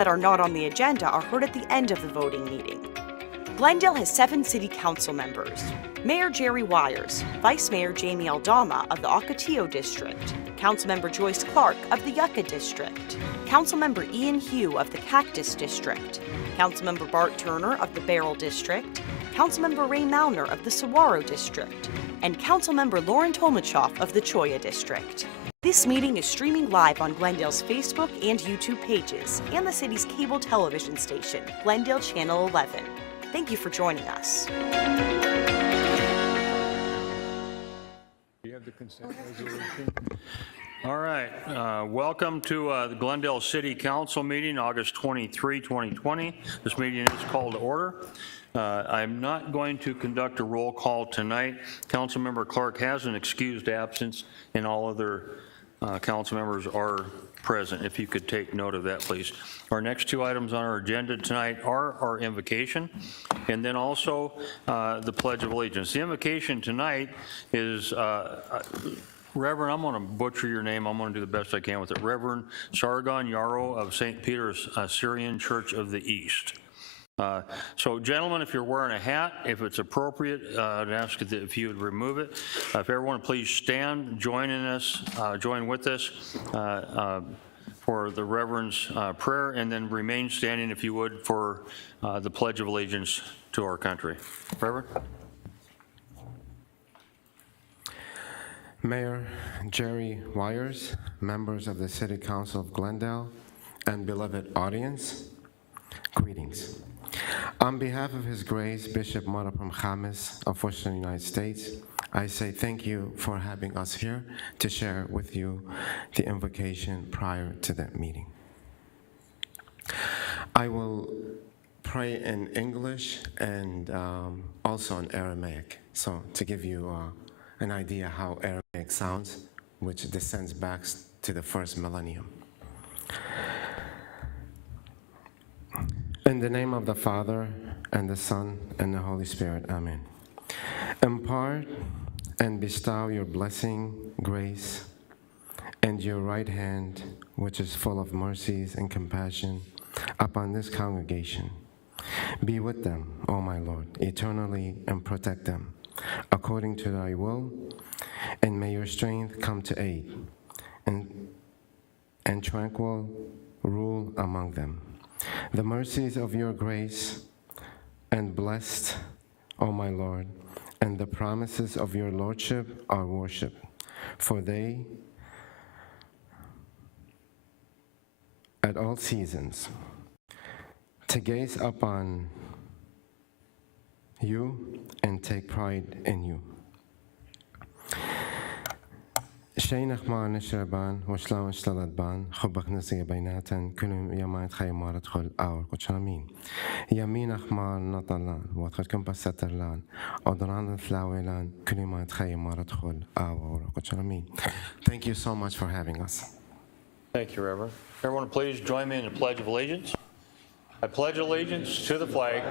that are not on the agenda are heard at the end of the voting meeting. Glendale has 7 city council members: Mayor Jerry Wires, Vice Mayor Jamie Aldama of the Ocotillo District, Councilmember Joyce Clark of the Yucca District, Councilmember Ian Hugh of the Cactus District, Councilmember Bart Turner of the Beryl District, Councilmember Ray Mauner of the Saguaro District, and Councilmember Lauren Tomachoff of the Cholla District. This meeting is streaming live on Glendale's Facebook and YouTube pages and the city's cable television station, Glendale Channel 11. Thank you for joining us. You have the consent resolution. All right. Welcome to the Glendale City Council meeting, August 23, 2020. This meeting is called to order. I'm not going to conduct a roll call tonight. Councilmember Clark has an excused absence, and all other council members are present. If you could take note of that, please. Our next 2 items on our agenda tonight are our invocation and then also the Pledge of Allegiance. The invocation tonight is Reverend, I'm going to butcher your name. I'm going to do the best I can with it. Reverend Sargon Yarrow of St. Peter's Syrian Church of the East. So, gentlemen, if you're wearing a hat, if it's appropriate, I'd ask that if you would remove it. If everyone please stand, join with us for the Reverend's prayer, and then remain standing, if you would, for the Pledge of Allegiance to our country. Reverend? Mayor Jerry Wires, members of the City Council of Glendale, and beloved audience, greetings. On behalf of His Grace, Bishop Marapam Khamis of Western United States, I say thank you for having us here to share with you the invocation prior to that meeting. I will pray in English and also in Aramaic, so to give you an idea how Aramaic sounds, which descends back to the first millennium. In the name of the Father, and the Son, and the Holy Spirit, amen. Impart and bestow your blessing, grace, and your right hand, which is full of mercies and compassion, upon this congregation. Be with them, O my Lord, eternally, and protect them, according to thy will, and may your strength come to aid, and tranquil rule among them. The mercies of your grace, and blessed, O my Lord, and the promises of your Lordship are worship, for they, at all seasons, to gaze upon you and take pride in you. شينخ ما نشربان وشلاون شلالت بان خبك نزي بيناتن كلهم يما تخي ما تدخل أور قشامين يمينخ ما نطلان وتخد كم بسترلان أدران الفلاويلان كلهم ما تخي ما تدخل أور قشامين. Thank you so much for having us. Thank you, Reverend. Everyone, please join me in the Pledge of Allegiance. I pledge allegiance to the flag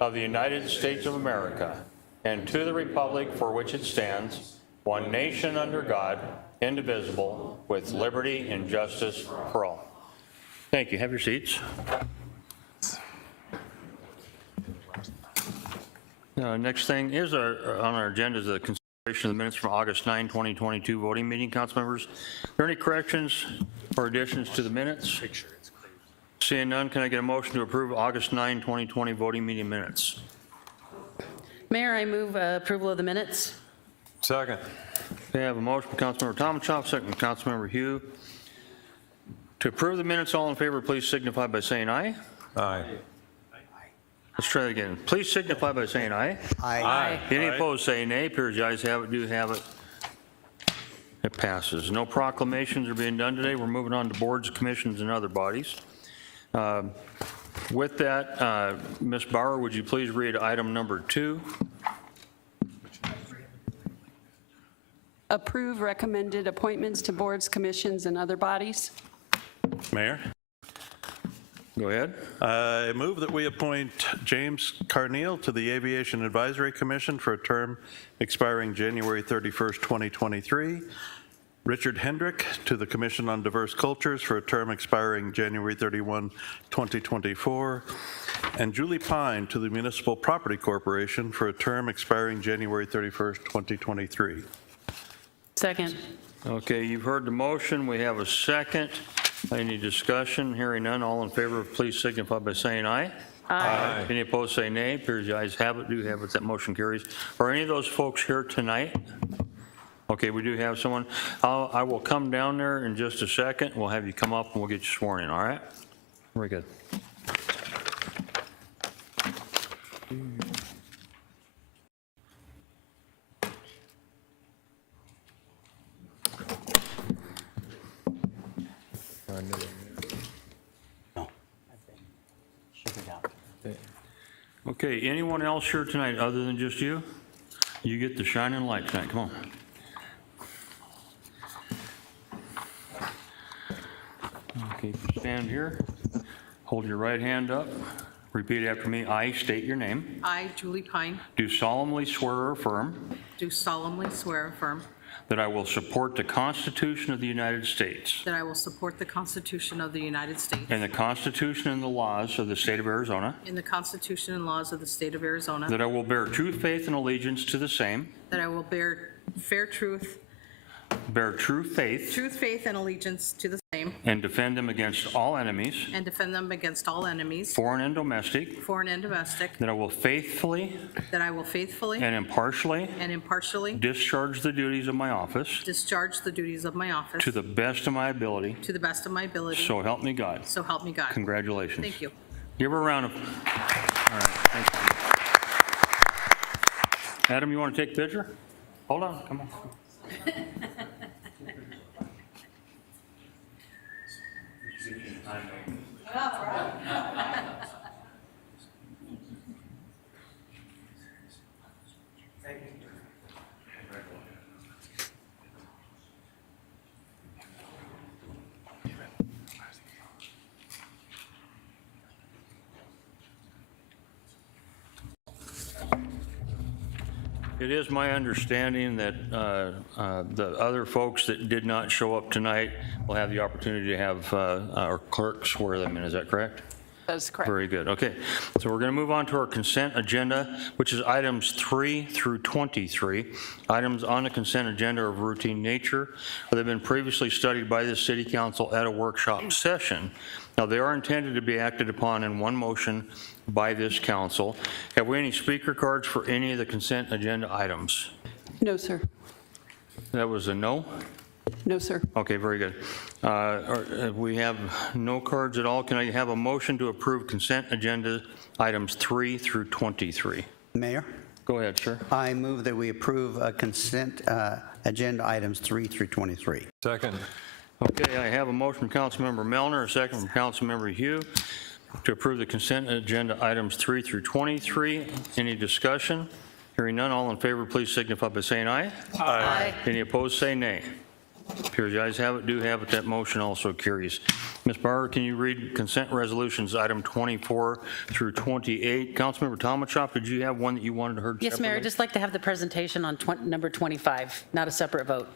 of the United States of America and to the republic for which it stands, one nation under God, indivisible, with liberty and justice for all. Thank you. Have your seats. Next thing is on our agenda is the consideration of the minutes from August 9, 2022 voting meeting. Council members, are there any corrections or additions to the minutes? Seeing none, can I get a motion to approve August 9, 2020 voting meeting minutes? Mayor, I move approval of the minutes. Second. We have a motion from Councilmember Tomachoff, second from Councilmember Hugh. To approve the minutes, all in favor, please signify by saying aye. Aye. Let's try it again. Please signify by saying aye. Aye. Any opposed, say nay. Appears the ayes have it, do have it. It passes. No proclamations are being done today. We're moving on to boards, commissions, and other bodies. With that, Ms. Bauer, would you please read item number 2? Approve recommended appointments to boards, commissions, and other bodies. Mayor, Go ahead. I move that we appoint James Carneal to the Aviation Advisory Commission for a term expiring January 31st, 2023, Richard Hendrick to the Commission on Diverse Cultures for a term expiring January 31, 2024, and Julie Pine to the Municipal Property Corporation for a term expiring January 31st, 2023. Second. Okay, you've heard the motion. We have a second. Any discussion? Hearing none. All in favor, please signify by saying aye. Aye. Any opposed, say nay. Appears the ayes have it, do have it, that motion carries. Are any of those folks here tonight? Okay, we do have someone. I will come down there in just a second. We'll have you come up and we'll get you sworn in, all right? Very good. Okay, anyone else here tonight other than just you? You get the shining light tonight, come on. Okay, stand here, hold your right hand up, repeat after me. I state your name. I, Julie Pine, Do solemnly swear or affirm do solemnly swear or affirm that I will support the Constitution of the United States that I will support the Constitution of the United States and the Constitution and the laws of the state of Arizona, and the Constitution and laws of the state of Arizona, that I will bear true faith and allegiance to the same, that I will bear true faith and allegiance to the same, and defend them against all enemies, and defend them against all enemies, foreign and domestic, foreign and domestic, that I will faithfully that I will faithfully and impartially and impartially discharge the duties of my office discharge the duties of my office to the best of my ability, to the best of my ability, so help me God. so help me God. Congratulations. Thank you. Give her a round of, all right, thank you. Adam, you want to take a picture? Hold on, come on. It is my understanding that the other folks that did not show up tonight will have the opportunity to have our clerk swear them in. Is that correct? That's correct. Very good. Okay. So we're going to move on to our consent agenda, which is items 3 through 23. Items on the consent agenda are of routine nature. They've been previously studied by the City Council at a workshop session. Now, they are intended to be acted upon in one motion by this council. Have we any speaker cards for any of the consent agenda items? No, sir. That was a no? No, sir. Okay, very good. We have no cards at all. Can I have a motion to approve consent agenda items 3 through 23? Mayor, Go ahead, sir. I move that we approve consent agenda items 3 through 23. Second. Okay, I have a motion from Councilmember Melner, a second from Councilmember Hugh to approve the consent agenda items 3 through 23. Any discussion? Hearing none, all in favor, please signify by saying aye. Aye. Any opposed, say nay. Appears the ayes have it, do have it, that motion also carries. Ms. Barber, can you read consent resolutions item 24 through 28? Councilmember Tomachop, did you have one that you wanted to heard Yes, Mayor, I'd separately? just like to have the presentation on number 25, not a separate vote.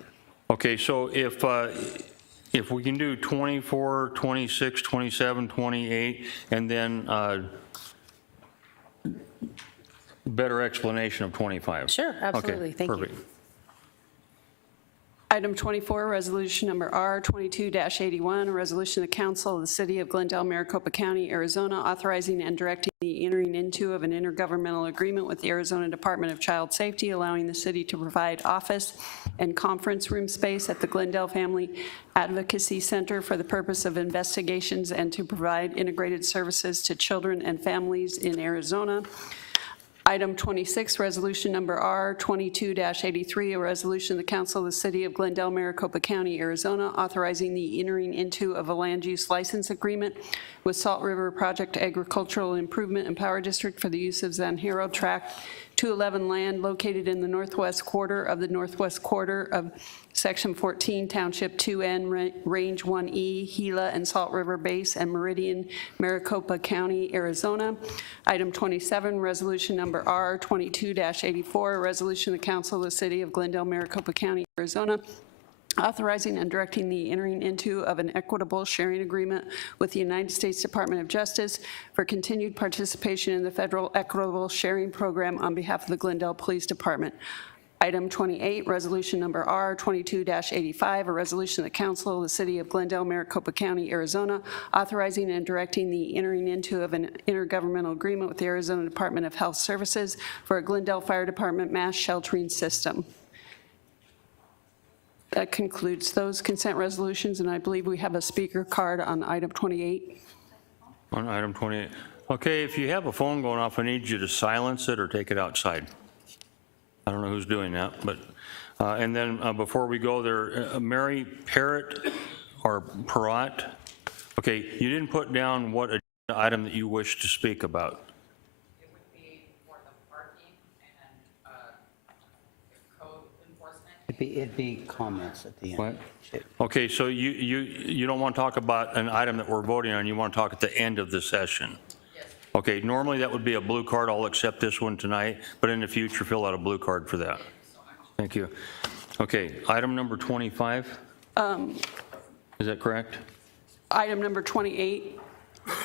Okay, so if we can do 24, 26, 27, 28, and then better explanation of 25. Sure, absolutely. Okay, Thank you. perfect. Item 24, resolution number R22-81, a resolution of the Council of the City of Glendale, Maricopa County, Arizona, authorizing and directing the entering into of an intergovernmental agreement with the Arizona Department of Child Safety, allowing the city to provide office and conference room space at the Glendale Family Advocacy Center for the purpose of investigations and to provide integrated services to children and families in Arizona. Item 26, resolution number R22-83, a resolution of the Council of the City of Glendale, Maricopa County, Arizona, authorizing the entering into of a land use license agreement with Salt River Project Agricultural Improvement and Power District for the use of Zanjero Tract 211 land located in the northwest quarter of Section 14, Township 2N, Range 1E, Gila and Salt River Base and Meridian, Maricopa County, Arizona. Item 27, resolution number R22-84, a resolution of the Council of the City of Glendale, Maricopa County, Arizona, authorizing and directing the entering into of an equitable sharing agreement with the United States Department of Justice for continued participation in the federal equitable sharing program on behalf of the Glendale Police Department. Item 28, resolution number R 22-85, a resolution of the Council of the City of Glendale, Maricopa County, Arizona, authorizing and directing the entering into of an intergovernmental agreement with the Arizona Department of Health Services for a Glendale Fire Department mass sheltering system. That concludes those consent resolutions, and I believe we have a speaker card on item 28. On item 28. Okay, if you have a phone going off, I need you to silence it or take it outside. I don't know who's doing that, but, and then before we go there, Mary Parrott or Perrott, okay, you didn't put down what item that you wish to speak about. It would be for the parking and code enforcement. It'd be comments at the end. What? Okay, so you don't want to talk about an item that we're voting on, you want to talk at the end of the session? Okay, normally that would be a blue card. I'll accept this one tonight, but in the future, fill out a blue card for that. Thank you. Okay, item number 25? Is that correct? Item number 28,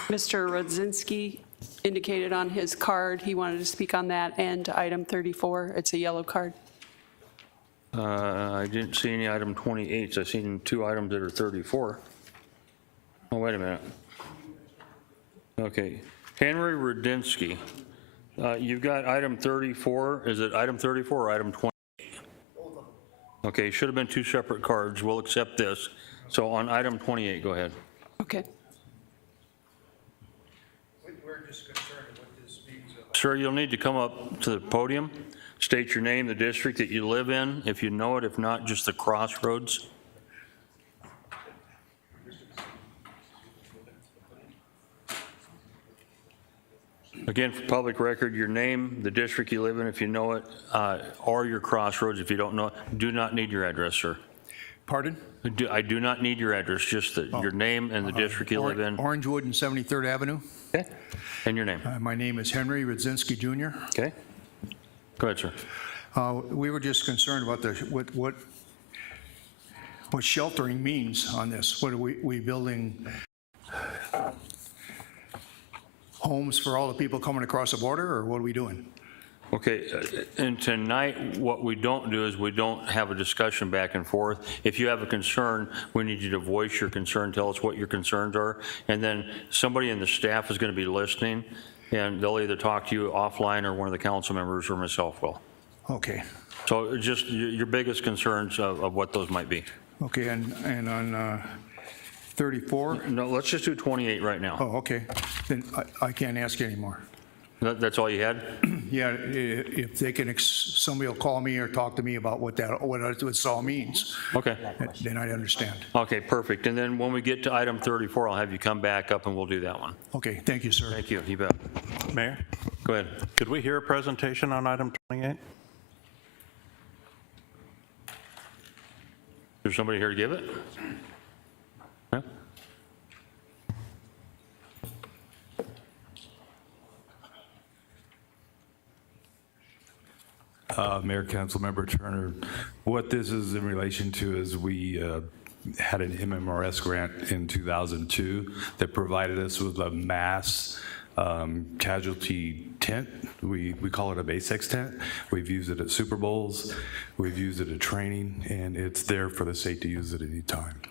Mr. Rodzinski indicated on his card he wanted to speak on that, and item 34, it's a yellow card. I didn't see any item 28s. I've seen 2 items that are 34. Oh, wait a minute. Okay. Henry Rudinsky, you've got item 34. Is it item 34 or item 28? Okay, should have been 2 separate cards. We'll accept this. So on item 28, go ahead. Okay. We're just concerned what this means. Sir, you'll need to come up to the podium, state your name, the district that you live in, if you know it, if not, just the crossroads. Again, for public record, your name, the district you live in, if you know it, or your crossroads, if you don't know it. Do not need your address, sir. Pardon? I do not need your address, just your name and the district you live in. Orangewood and 73rd Avenue. Okay. And your name. My name is Henry Rodzinski Jr. Okay. Go ahead, sir. We were just concerned about what sheltering means on this. What are we building? Homes for all the people coming across the border, or what are we doing? Okay, and tonight, what we don't do is we don't have a discussion back and forth. If you have a concern, we need you to voice your concern, tell us what your concerns are, and then somebody in the staff is going to be listening, and they'll either talk to you offline or one of the council members or myself will. Okay. So just your biggest concerns of what those might be. Okay, and on 34? No, let's just do 28 right now. Oh, okay. Then I can't ask anymore. That's all you had? Yeah, if they can, somebody will call me or talk to me about what this all means. Okay. Then I understand. Okay, perfect. And then when we get to item 34, I'll have you come back up and we'll do that one. Okay, thank you, sir. Thank you. You bet. Mayor, Go ahead. could we hear a presentation on item 28? Is there somebody here to give it? No? Mayor, Council Member Turner, what this is in relation to is we had an MMRS grant in 2002 that provided us with a mass casualty tent. We call it a Basics tent. We've used it at Super Bowls. We've used it at training, and it's there for the state to use at any time.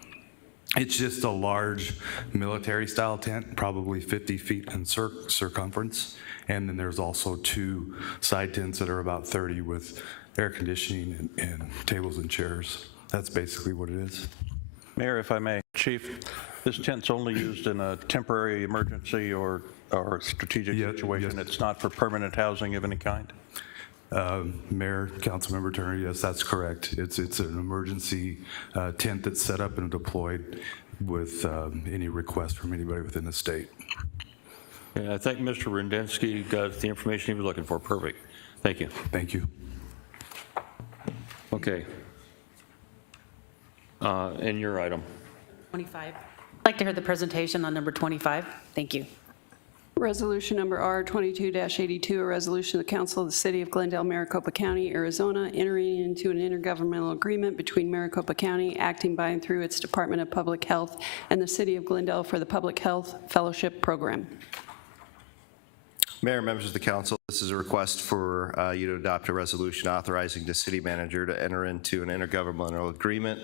It's just a large military-style tent, probably 50 feet in circumference. And then there's also 2 side tents that are about 30 with air conditioning and tables and chairs. That's basically what it is. Mayor, if I may, Chief, this tent's only used in a temporary emergency or strategic situation. Yes. It's not for permanent housing of any kind? Mayor, Councilmember Turner, yes, that's correct. It's an emergency tent that's set up and deployed with any request from anybody within the state. Yeah, I think Mr. Rudinsky got the information he was looking for. Perfect. Thank you. Thank you. Okay. And your item. 25. I'd like to hear the presentation on number 25. Thank you. Resolution number R 22-82, a resolution of the Council of the City of Glendale, Maricopa County, Arizona, entering into an intergovernmental agreement between Maricopa County, acting by and through its Department of Public Health, and the City of Glendale for the Public Health Fellowship Program. Mayor, members of the council, this is a request for you to adopt a resolution authorizing the city manager to enter into an intergovernmental agreement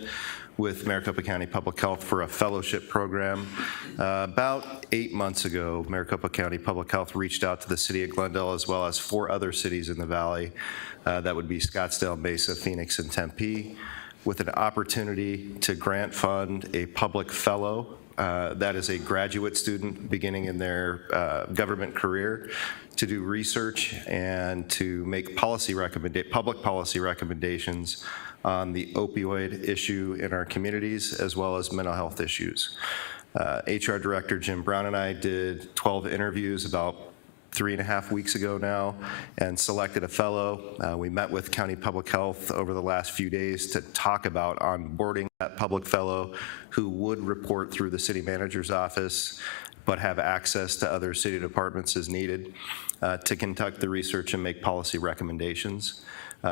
with Maricopa County Public Health for a fellowship program. About 8 months ago, Maricopa County Public Health reached out to the city of Glendale as well as 4 other cities in the valley. That would be Scottsdale, Mesa, Phoenix, and Tempe, with an opportunity to grant fund a public fellow. That is a graduate student beginning in their government career to do research and to make public policy recommendations on the opioid issue in our communities, as well as mental health issues. HR Director Jim Brown and I did 12 interviews about 3.5 weeks ago now and selected a fellow. We met with County Public Health over the last few days to talk about onboarding that public fellow who would report through the city manager's office but have access to other city departments as needed to conduct the research and make policy recommendations.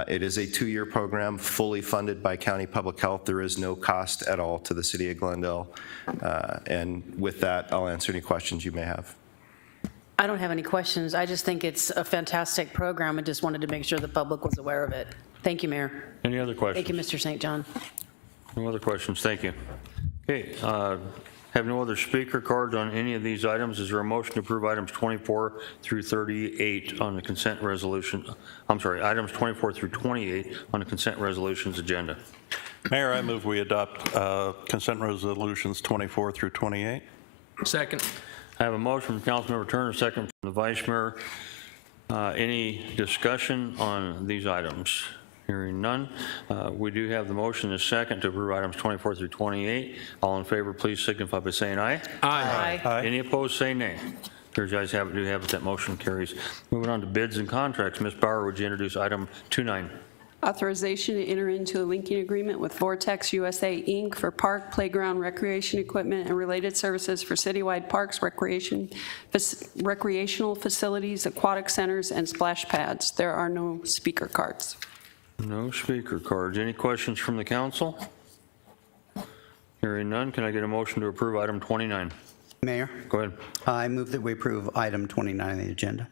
It is a 2-year program fully funded by County Public Health. There is no cost at all to the city of Glendale. And with that, I'll answer any questions you may have. I don't have any questions. I just think it's a fantastic program. I just wanted to make sure the public was aware of it. Thank you, Mayor. Any other questions? Thank you, Mr. St. John. No other questions. Thank you. Okay. Have no other speaker cards on any of these items. Is there a motion to approve items 24 through 38 on the consent resolution? I'm sorry, items 24 through 28 on the consent resolutions agenda. Mayor, I move we adopt consent resolutions 24 through 28. Second. I have a motion from Councilmember Turner, second from the Vice Mayor. Any discussion on these items? Hearing none. We do have the motion and a second to approve items 24 through 28. All in favor, please signify by saying aye. Aye. Aye. Any opposed, say nay. Here's the ayes have it, do have it, that motion carries. Moving on to bids and contracts. Ms. Bauer, would you introduce item 29? Authorization to enter into a linking agreement with Vortex USA, Inc. for park, playground, recreation equipment, and related services for citywide parks, recreational facilities, aquatic centers, and splash pads. There are no speaker cards. No speaker cards. Any questions from the council? Hearing none, can I get a motion to approve item 29? Mayor, Go ahead. I move that we approve item 29 on the agenda.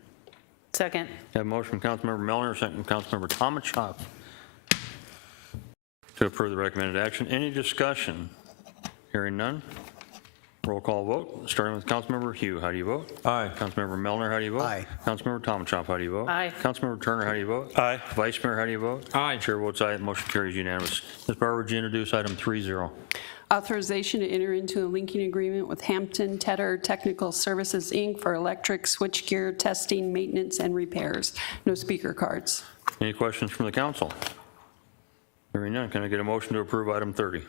Second. I have a motion from Councilmember Mellner, second from Councilmember Tomachov to approve the recommended action. Any discussion? Hearing none. Roll call vote, starting with Councilmember Hugh. How do you vote? Aye. Councilmember Mellner, how do you vote? Aye. Councilmember Tomachov, how do you vote? Aye. Councilmember Turner, how do you vote? Aye. Vice Mayor, how do you vote? Aye. Chair votes aye. Motion carries unanimous. Ms. Bauer, would you introduce item 30? Authorization to enter into a linking agreement with Hampton Tedder Technical Services, Inc. for electric switchgear testing, maintenance, and repairs. No speaker cards. Any questions from the council? Hearing none, can I get a motion to approve item 30?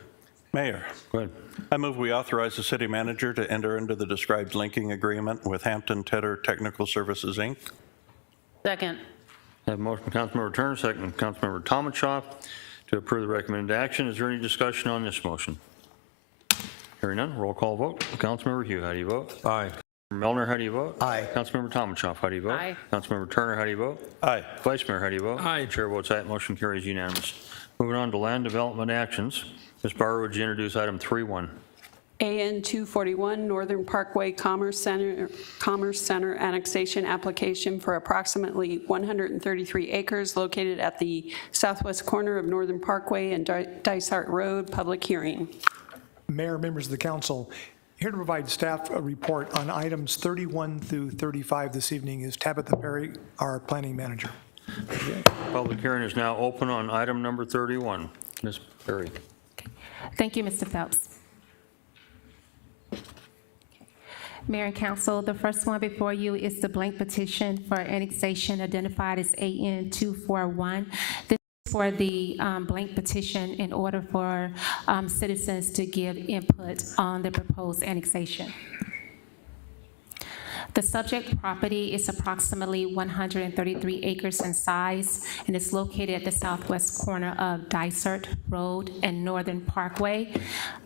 Mayor, Go ahead. I move we authorize the city manager to enter into the described linking agreement with Hampton Tedder Technical Services, Inc. Second. I have a motion from Councilmember Turner, second from Councilmember Tomachov to approve the recommended action. Is there any discussion on this motion? Hearing none, roll call vote. Councilmember Hugh, how do you vote? Aye. Mellner, how do you vote? Aye. Councilmember Tomachov, how do you vote? Aye. Councilmember Turner, how do you vote? Aye. Vice Mayor, how do you vote? Aye. Chair votes aye. Motion carries unanimous. Moving on to land development actions. Ms. Bauer, would you introduce item 31? AN 241 Northern Parkway Commerce Center annexation application for approximately 133 acres located at the southwest corner of Northern Parkway and Dysart Road. Public hearing. Mayor, members of the council, here to provide staff a report on items 31 through 35 this evening is Tabitha Perry, our planning manager. Public hearing is now open on item number 31. Ms. Perry. Thank you, Mr. Phelps. Mayor and council, the first one before you is the blank petition for annexation identified as AN 241. This is for the blank petition in order for citizens to give input on the proposed annexation. The subject property is approximately 133 acres in size and is located at the southwest corner of Dysart Road and Northern Parkway.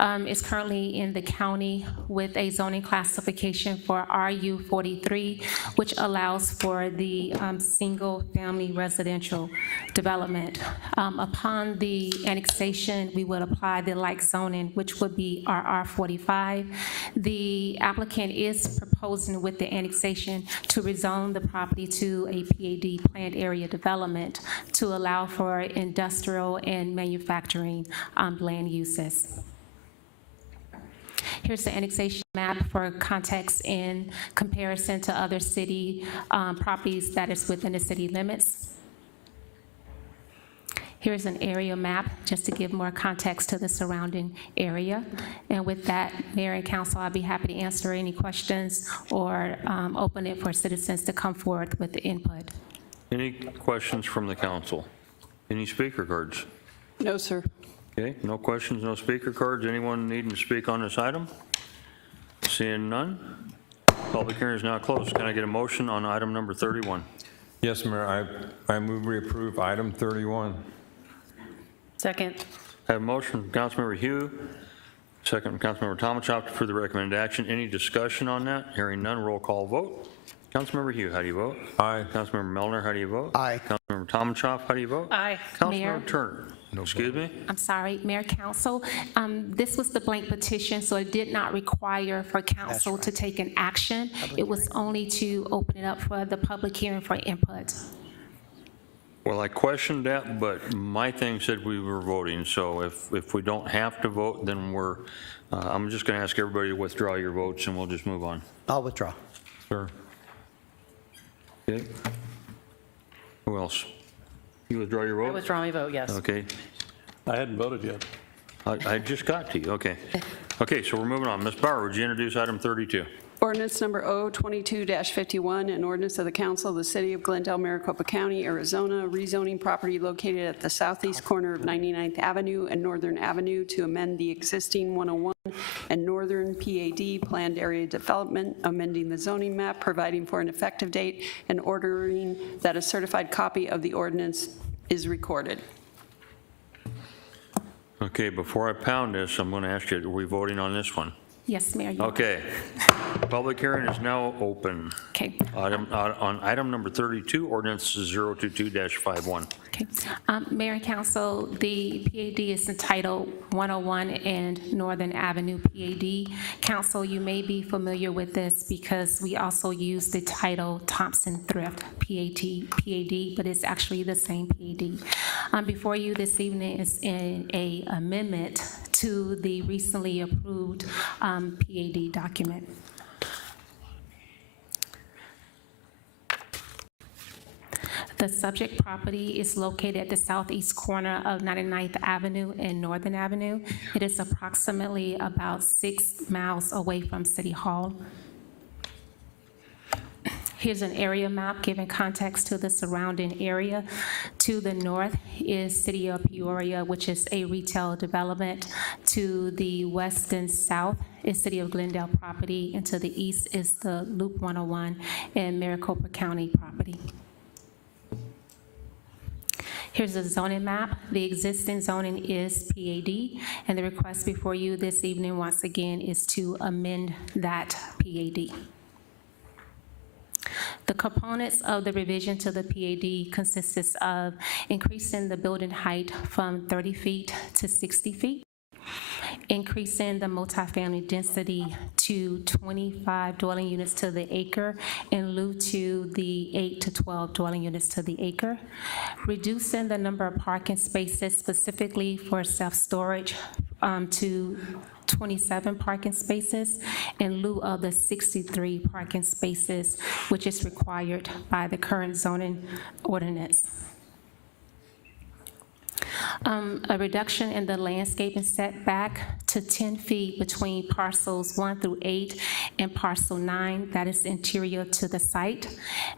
It's currently in the county with a zoning classification for RU 43, which allows for the single-family residential development. Upon the annexation, we would apply the like zoning, which would be RR 45. The applicant is proposing with the annexation to rezone the property to a PAD, planned area development, to allow for industrial and manufacturing land uses. Here's the annexation map for context in comparison to other city properties that is within the city limits. Here's an area map, just to give more context to the surrounding area. And with that, Mayor and Council, I'll be happy to answer any questions or open it for citizens to come forward with the input. Any questions from the council? Any speaker cards? No, sir. Okay, no questions, no speaker cards. Anyone needing to speak on this item? Seeing none, public hearing is now closed. Can I get a motion on item number 31? Yes, Mayor, I move we approve item 31. Second. I have a motion from Councilmember Hugh, second from Councilmember Tomachop to approve the recommended action. Any discussion on that? Hearing none, roll call vote. Councilmember Hugh, how do you vote? Aye. Councilmember Melner, how do you vote? Aye. Councilmember Tomachop, how do you vote? Aye. Mayor? Councilmember Turner. Excuse me? I'm sorry, Mayor, Council, this was the blank petition, so it did not require for council to take an action. It was only to open it up for the public hearing for input. Well, I questioned that, but my thing said we were voting, so if we don't have to vote, then we're, I'm just going to ask everybody to withdraw your votes, and we'll just move on. I'll withdraw. Sure. Okay? Who else? You withdraw your vote? I withdraw my vote, yes. Okay. I hadn't voted yet. I just got to you, okay. Okay, so we're moving on. Ms. Bauer, would you introduce item 32? Ordinance number O22-51, an ordinance of the Council of the City of Glendale, Maricopa County, Arizona, rezoning property located at the southeast corner of 99th Avenue and Northern Avenue to amend the existing 101 and Northern PAD planned area development, amending the zoning map, providing for an effective date, and ordering that a certified copy of the ordinance is recorded. Okay, before I pound this, I'm going to ask you, are we voting on this one? Yes, Mayor. you are. Okay. Public hearing is now open. Okay. On item number 32, ordinance 022-51. Okay. Mayor and Council, the PAD is entitled 101 and Northern Avenue PAD. Council, you may be familiar with this because we also use the title Thompson Thrift PAD, but it's actually the same PAD. Before you this evening is an amendment to the recently approved PAD document. The subject property is located at the southeast corner of 99th Avenue and Northern Avenue. It is approximately about 6 miles away from City Hall. Here's an area map giving context to the surrounding area. To the north is City of Peoria, which is a retail development. To the west and south is City of Glendale property, and to the east is the Loop 101 and Maricopa County property. Here's the zoning map. The existing zoning is PAD, and the request before you this evening, once again, is to amend that PAD. The components of the revision to the PAD consists of increasing the building height from 30 feet to 60 feet, increasing the multifamily density to 25 dwelling units to the acre in lieu to the 8 to 12 dwelling units to the acre, reducing the number of parking spaces specifically for self-storage to 27 parking spaces in lieu of the 63 parking spaces, which is required by the current zoning ordinance. A reduction in the landscaping setback to 10 feet between parcels 1 through 8 and parcel 9 that is interior to the site.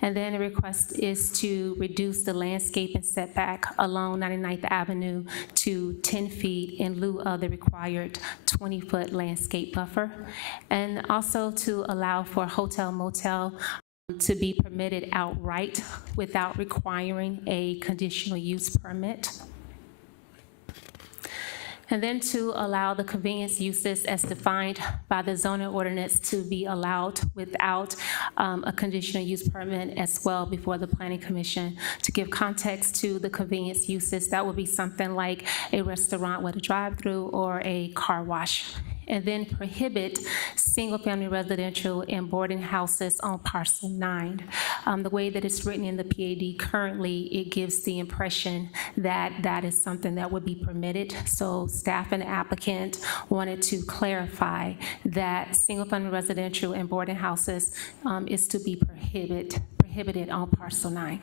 And then the request is to reduce the landscaping setback along 99th Avenue to 10 feet in lieu of the required 20-foot landscape buffer. And also to allow for hotel motel to be permitted outright without requiring a conditional use permit. And then to allow the convenience uses as defined by the zoning ordinance to be allowed without a conditional use permit as well before the Planning Commission. To give context to the convenience uses, that would be something like a restaurant with a drive-through or a car wash. And then prohibit single-family residential and boarding houses on parcel 9. The way that it's written in the PAD currently, it gives the impression that that is something that would be permitted. So staff and the applicant wanted to clarify that single-family residential and boarding houses is to be prohibited on parcel 9.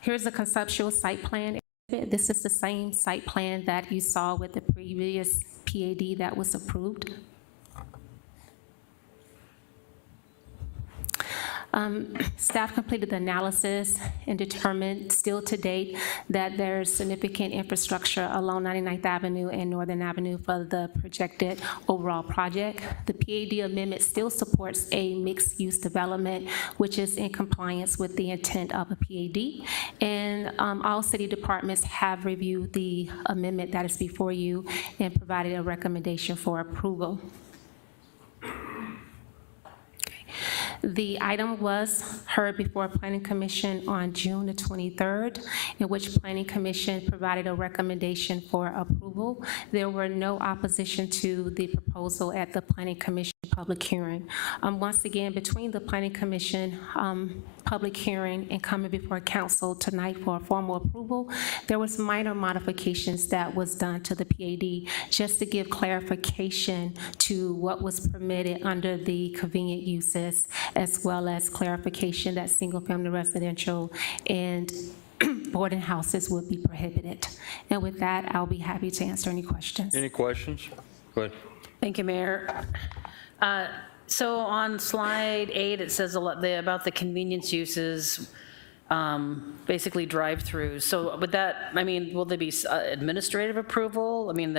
Here's a conceptual site plan. This is the same site plan that you saw with the previous PAD that was approved. Staff completed the analysis and determined still to date that there's significant infrastructure along 99th Avenue and Northern Avenue for the projected overall project. The PAD amendment still supports a mixed-use development, which is in compliance with the intent of a PAD. And all city departments have reviewed the amendment that is before you and provided a recommendation for approval. The item was heard before Planning Commission on June the 23rd, in which Planning Commission provided a recommendation for approval. There were no opposition to the proposal at the Planning Commission public hearing. Once again, between the Planning Commission public hearing and coming before council tonight for a formal approval, there was minor modifications that was done to the PAD just to give clarification to what was permitted under the convenient uses, as well as clarification that single-family residential and boarding houses would be prohibited. And with that, I'll be happy to answer any questions. Any questions? Go ahead. Thank you, Mayor. So on slide 8, it says a lot about the convenience uses, basically drive-throughs. So would that, I mean, will there be administrative approval? I mean,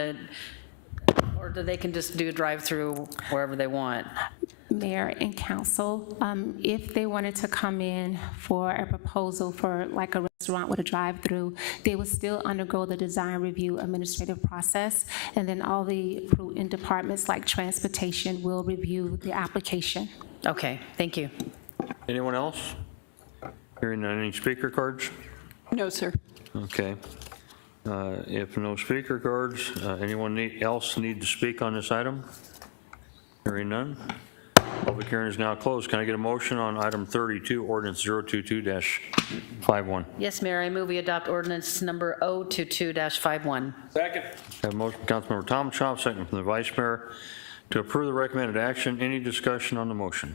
or do they can just do a drive-through wherever they want? Mayor and council, if they wanted to come in for a proposal for like a restaurant with a drive-through, they would still undergo the design review administrative process, and then all the prudent departments like transportation will review the application. Okay, thank you. Anyone else? Hearing none, any speaker cards? No, sir. Okay. If no speaker cards, anyone else need to speak on this item? Hearing none. Public hearing is now closed. Can I get a motion on item 32, ordinance 022-51? Yes, Mayor, I move we adopt ordinance number 022-51. Second. Have a motion from Councilmember Tomachoff, second from the Vice Mayor, to approve the recommended action. Any discussion on the motion?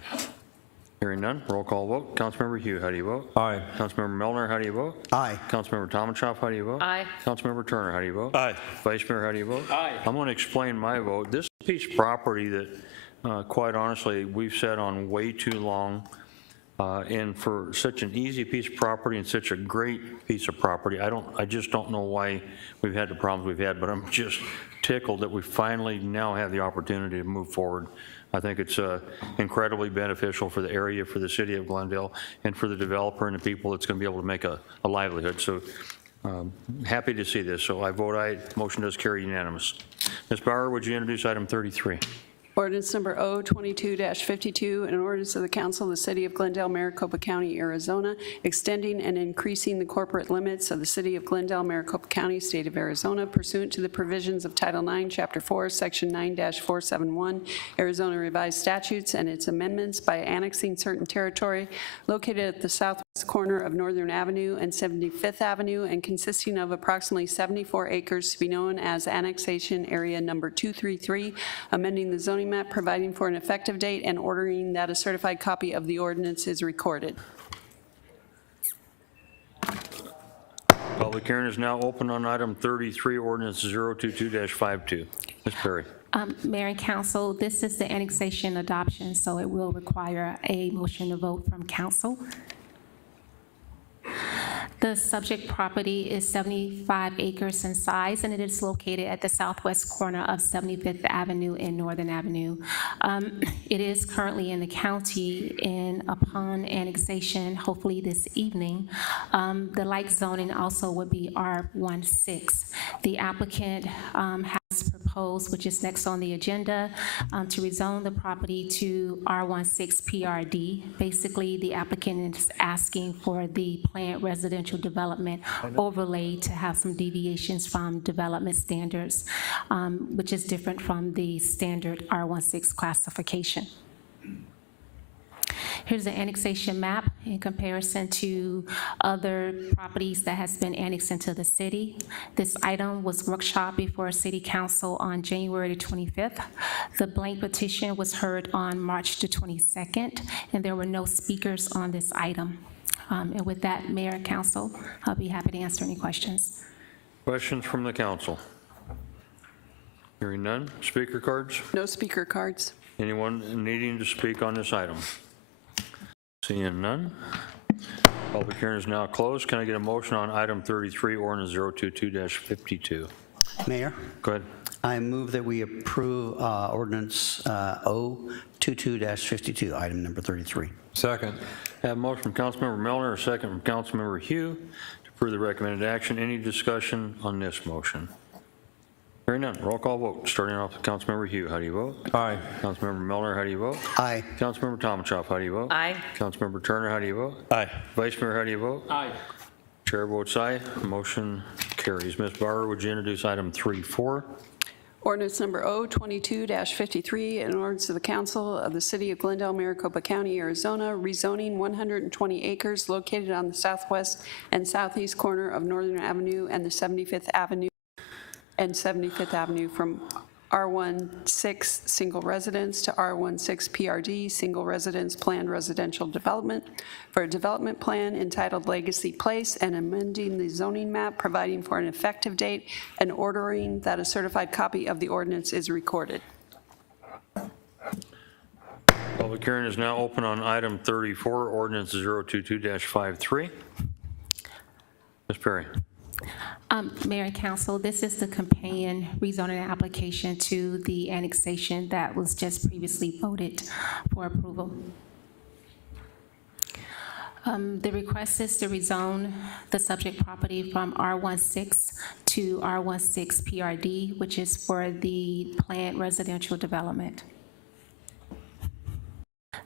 Hearing none, roll call vote. Councilmember Hugh, how do you vote? Aye. Councilmember Melner, how do you vote? Aye. Councilmember Tomachoff, how do you vote? Aye. Councilmember Turner, how do you vote? Aye. Vice Mayor, how do you vote? Aye. I'm going to explain my vote. This piece of property that, quite honestly, we've sat on way too long, and for such an easy piece of property and such a great piece of property, I just don't know why we've had the problems we've had, but I'm just tickled that we finally now have the opportunity to move forward. I think it's incredibly beneficial for the area, for the city of Glendale, and for the developer and the people that's going to be able to make a livelihood. So happy to see this. So I vote aye. Motion does carry unanimous. Ms. Bauer, would you introduce item 33? Ordinance number 022-52, an ordinance of the Council of the City of Glendale, Maricopa County, Arizona, extending and increasing the corporate limits of the City of Glendale, Maricopa County, State of Arizona, pursuant to the provisions of Title IX, Chapter 4, Section 9-471, Arizona Revised Statutes, and its amendments by annexing certain territory located at the southwest corner of Northern Avenue and 75th Avenue, and consisting of approximately 74 acres to be known as Annexation Area Number 233, amending the zoning map, providing for an effective date, and ordering that a certified copy of the ordinance is recorded. Call Public hearing is now open on item 33, ordinance 022-52. Ms. Perry. Mayor and council, this is the annexation adoption, so it will require a motion to vote from council. The subject property is 75 acres in size, and it is located at the southwest corner of 75th Avenue and Northern Avenue. It is currently in the county, and upon annexation, hopefully this evening, the like zoning also would be R16. The applicant has proposed, which is next on the agenda, to rezone the property to R16 PRD. Basically, the applicant is asking for the planned residential development overlay to have some deviations from development standards, which is different from the standard R16 classification. Here's the annexation map in comparison to other properties that has been annexed into the city. This item was workshopped before City Council on January 25th. The blank petition was heard on March the 22nd, and there were no speakers on this item. And with that, Mayor and Council, I'll be happy to answer any questions. Questions from the council? Hearing none. Speaker cards? No speaker cards. Anyone needing to speak on this item? Seeing none. Public hearing is now closed. Can I get a motion on item 33, ordinance 022-52? Mayor, Go ahead. I move that we approve ordinance 022-52, item number 33. Second. I have a motion from Councilmember Mellor, a second from Councilmember Hugh to approve the recommended action. Any discussion on this motion? Hearing none. Roll call vote. Starting off with Councilmember Hugh. How do you vote? Aye. Councilmember Mellor, how do you vote? Aye. Councilmember Tomachoff, how do you vote? Aye. Councilmember Turner, how do you vote? Aye. Vice Mayor, how do you vote? Aye. Chair votes aye. Motion carries. Ms. Bauer, would you introduce item 3-4? Ordinance number 022-53, an ordinance of the Council of the City of Glendale, Maricopa County, Arizona, rezoning 120 acres located on the southwest and southeast corner of Northern Avenue and the 75th Avenue from R16 single residence to R16 PRD single residence planned residential development for a development plan entitled Legacy Place, and amending the zoning map, providing for an effective date, and ordering that a certified copy of the ordinance is recorded. Public hearing is now open on item 34, ordinance 022-53. Ms. Perry. Mayor and Council, this is the companion rezoning application to the annexation that was just previously voted for approval. The request is to rezone the subject property from R16 to R16 PRD, which is for the planned residential development.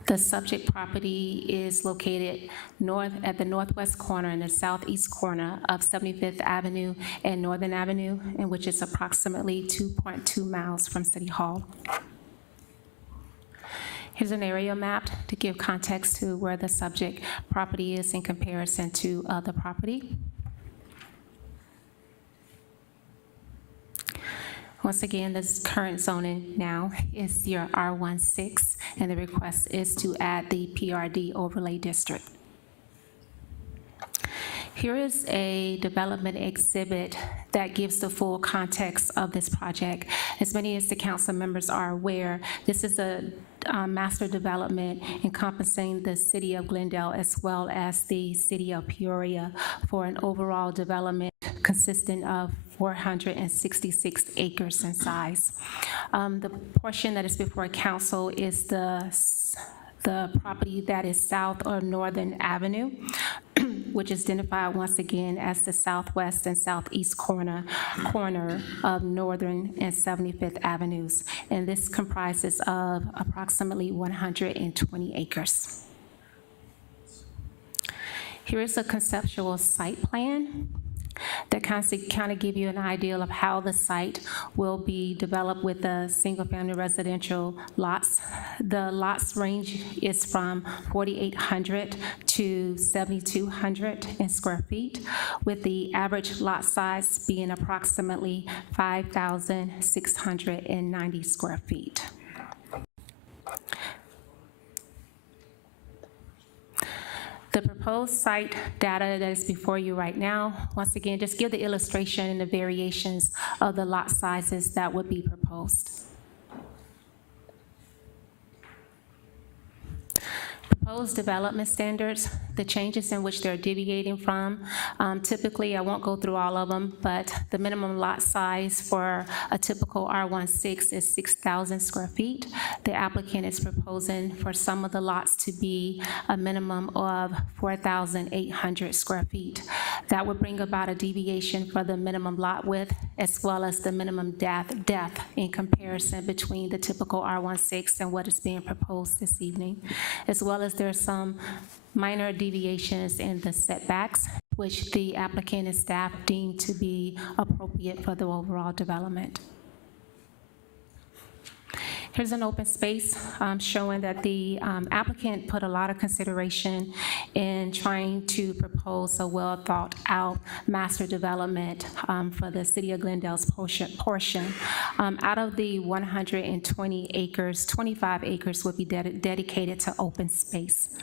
The subject property is located at the northwest corner and the southeast corner of 75th Avenue and Northern Avenue, and which is approximately 2.2 miles from City Hall. Here's an area map to give context to where the subject property is in comparison to other property. Once again, this current zoning now is your R16, and the request is to add the PRD overlay district. Here is a development exhibit that gives the full context of this project. As many as the council members are aware, this is a master development encompassing the city of Glendale as well as the city of Peoria for an overall development consisting of 466 acres in size. The portion that is before council is the property that is south of Northern Avenue, which is identified once again as the southwest and southeast corner of Northern and 75th Avenues. And this comprises of approximately 120 acres. Here is a conceptual site plan that kind of give you an idea of how the site will be developed with the single-family residential lots. The lots range is from 4,800 to 7,200 in square feet, with the average lot size being approximately 5,690 square feet. The proposed site data that is before you right now, once again, just give the illustration and the variations of the lot sizes that would be proposed. Proposed development standards, the changes in which they're deviating from. Typically, I won't go through all of them, but the minimum lot size for a typical R16 is 6,000 square feet. The applicant is proposing for some of the lots to be a minimum of 4,800 square feet. That would bring about a deviation for the minimum lot width as well as the minimum depth in comparison between the typical R16 and what is being proposed this evening, as well as there are some minor deviations in the setbacks, which the applicant and staff deem to be appropriate for the overall development. Here's an open space showing that the applicant put a lot of consideration in trying to propose a well-thought-out master development for the City of Glendale's portion. Out of the 120 acres, 25 acres would be dedicated to open space.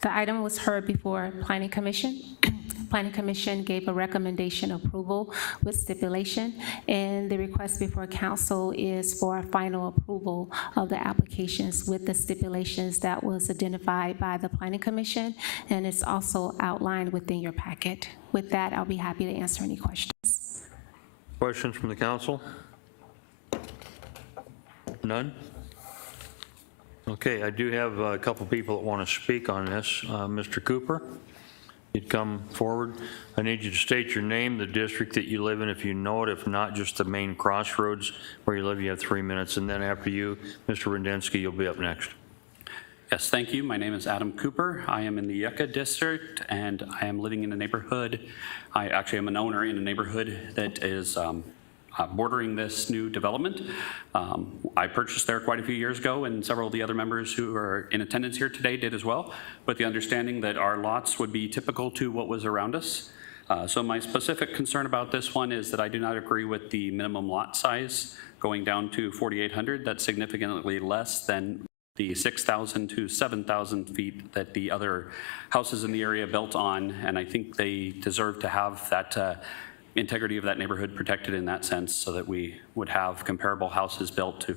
The item was heard before Planning Commission. Planning Commission gave a recommendation approval with stipulation, and the request before council is for final approval of the applications with the stipulations that was identified by the Planning Commission, and it's also outlined within your packet. With that, I'll be happy to answer any questions. Questions from the council? None? Okay, I do have a couple people that want to speak on this. Mr. Cooper, you'd come forward. I need you to state your name, the district that you live in, if you know it. If not, just the main crossroads where you live. You have 3 minutes, and then after you, Mr. Rudensky, you'll be up next. Yes, thank you. My name is Adam Cooper. I am in the Yucca district, and I am living in a neighborhood. I actually am an owner in a neighborhood that is bordering this new development. I purchased there quite a few years ago, and several of the other members who are in attendance here today did as well, with the understanding that our lots would be typical to what was around us. So my specific concern about this one is that I do not agree with the minimum lot size going down to 4,800. That's significantly less than the 6,000 to 7,000 feet that the other houses in the area built on, and I think they deserve to have that integrity of that neighborhood protected in that sense, so that we would have comparable houses built to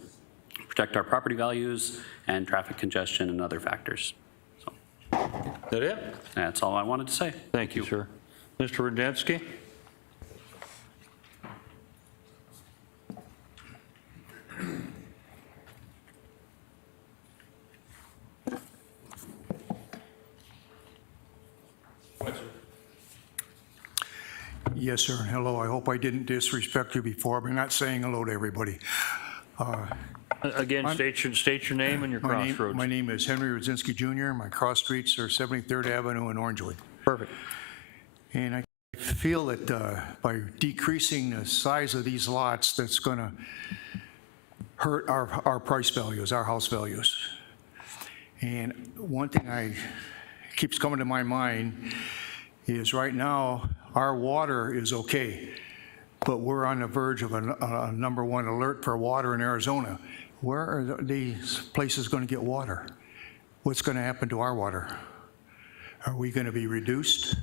protect our property values and traffic congestion and other factors. So, is that it? That's all I wanted to say. Thank you, sir. Mr. Rudensky? Yes, sir, and hello. I hope I didn't disrespect you before, but I'm not saying hello to everybody. Again, state your name and your crossroads. My name is Henry Rudzinski Jr. My cross streets are 73rd Avenue and Orangewood. Perfect. And I feel that by decreasing the size of these lots, that's going to hurt our price values, our house values. And one thing keeps coming to my mind is right now, our water is okay, but we're on the verge of a #1 alert for water in Arizona. Where are these places going to get water? What's going to happen to our water? Are we going to be reduced?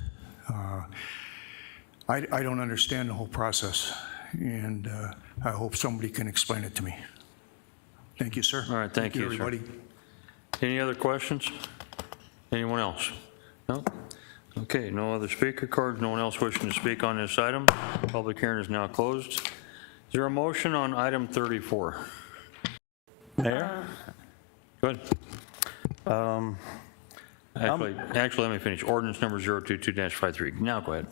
I don't understand the whole process, and I hope somebody can explain it to me. Thank you, sir. All right, thank you, everybody. Sir. Any other questions? Anyone else? No? Okay, no other speaker cards, no one else wishing to speak on this item. Public hearing is now closed. Is there a motion on item 34? Mayor? Good. Actually, let me finish. Ordinance number 022-53. Now go ahead.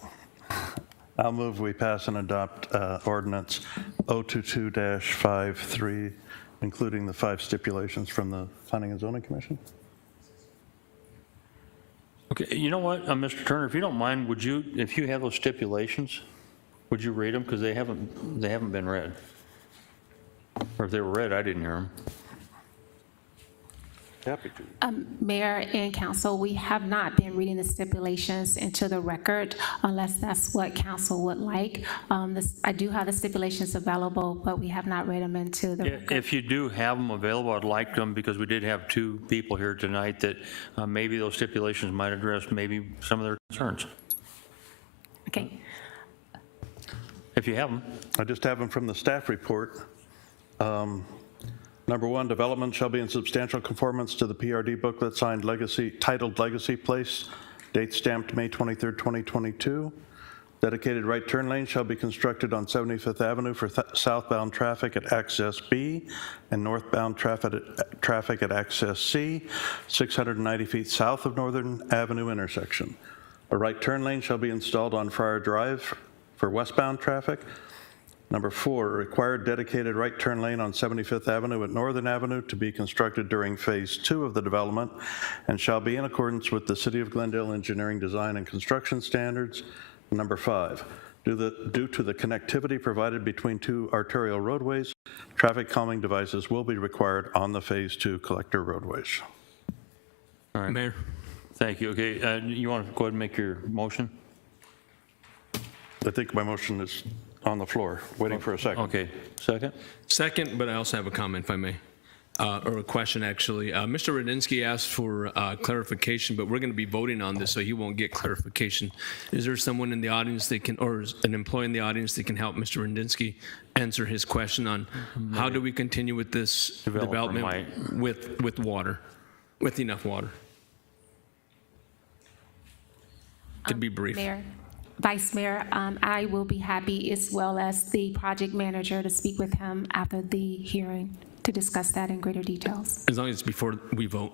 I'll move we pass and adopt ordinance 022-53, including the 5 stipulations from the Planning and Zoning Commission. Okay, you know what, Mr. Turner, if you don't mind, would you, if you have those stipulations, would you read them? Because they haven't been read. Or if they were read, I didn't hear them. Happy to. Mayor and council, we have not been reading the stipulations into the record unless that's what council would like. I do have the stipulations available, but we have not read them into the record. If you do have them available, I'd like them, because we did have 2 people here tonight that maybe those stipulations might address maybe some of their concerns. Okay. If you have them. I just have them from the staff report. Number 1, development shall be in substantial conformance to the PRD booklet titled Legacy Place, date stamped May 23, 2022. Dedicated right turn lane shall be constructed on 75th Avenue for southbound traffic at Access B and northbound traffic at Access C, 690 feet south of Northern Avenue intersection. A right turn lane shall be installed on Friar Drive for westbound traffic. Number 4, required dedicated right turn lane on 75th Avenue at Northern Avenue to be constructed during Phase 2 of the development and shall be in accordance with the City of Glendale engineering design and construction standards. Number 5, due to the connectivity provided between 2 arterial roadways, traffic calming devices will be required on the Phase 2 collector roadways. All right. Mayor. Thank you. Okay, you want to go ahead and make your motion? I think my motion is on the floor, waiting for a second. Okay, second? Second, but I also have a comment, if I may, or a question, actually. Mr. Radinsky asked for clarification, but we're going to be voting on this, so he won't get clarification. Is there someone in the audience that can, or an employee in the audience that can help Mr. Radinsky answer his question on how do we continue with this development with water, with enough water? Could be brief. Mayor, Vice Mayor, I will be happy, as well as the project manager, to speak with him after the hearing to discuss that in greater details. As long as it's before we vote.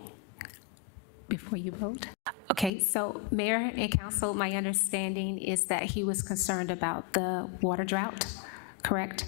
Before you vote? Okay, so Mayor and Council, my understanding is that he was concerned about the water drought, correct?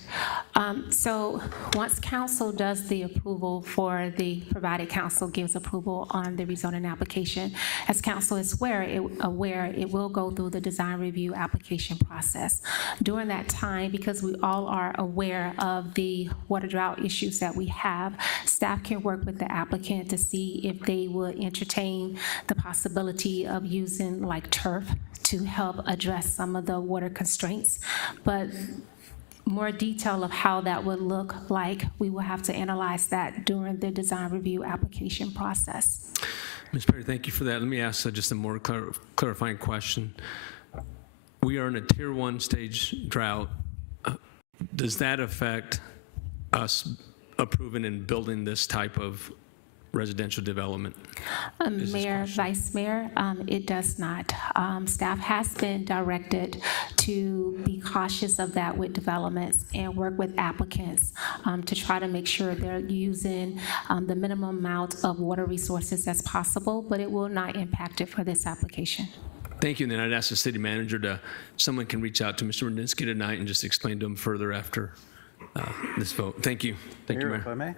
So once Council does the approval for the, provided Council gives approval on the rezoning application, as Council is aware, it will go through the design review application process. During that time, because we all are aware of the water drought issues that we have, staff can work with the applicant to see if they would entertain the possibility of using like turf to help address some of the water constraints. But more detail of how that would look like, we will have to analyze that during the design review application process. Ms. Perry, thank you for that. Let me ask just a more clarifying question. We are in a tier 1 stage drought. Does that affect us approving and building this type of residential development? Mayor, Vice Mayor, it does not. Staff has been directed to be cautious of that with developments and work with applicants to try to make sure they're using the minimum amount of water resources as possible, but it will not impact it for this application. Thank you. And then I'd ask the city manager someone can reach out to Mr. Radinsky tonight and just explain to him further after this vote. Thank you. Thank you, Mayor. If I may?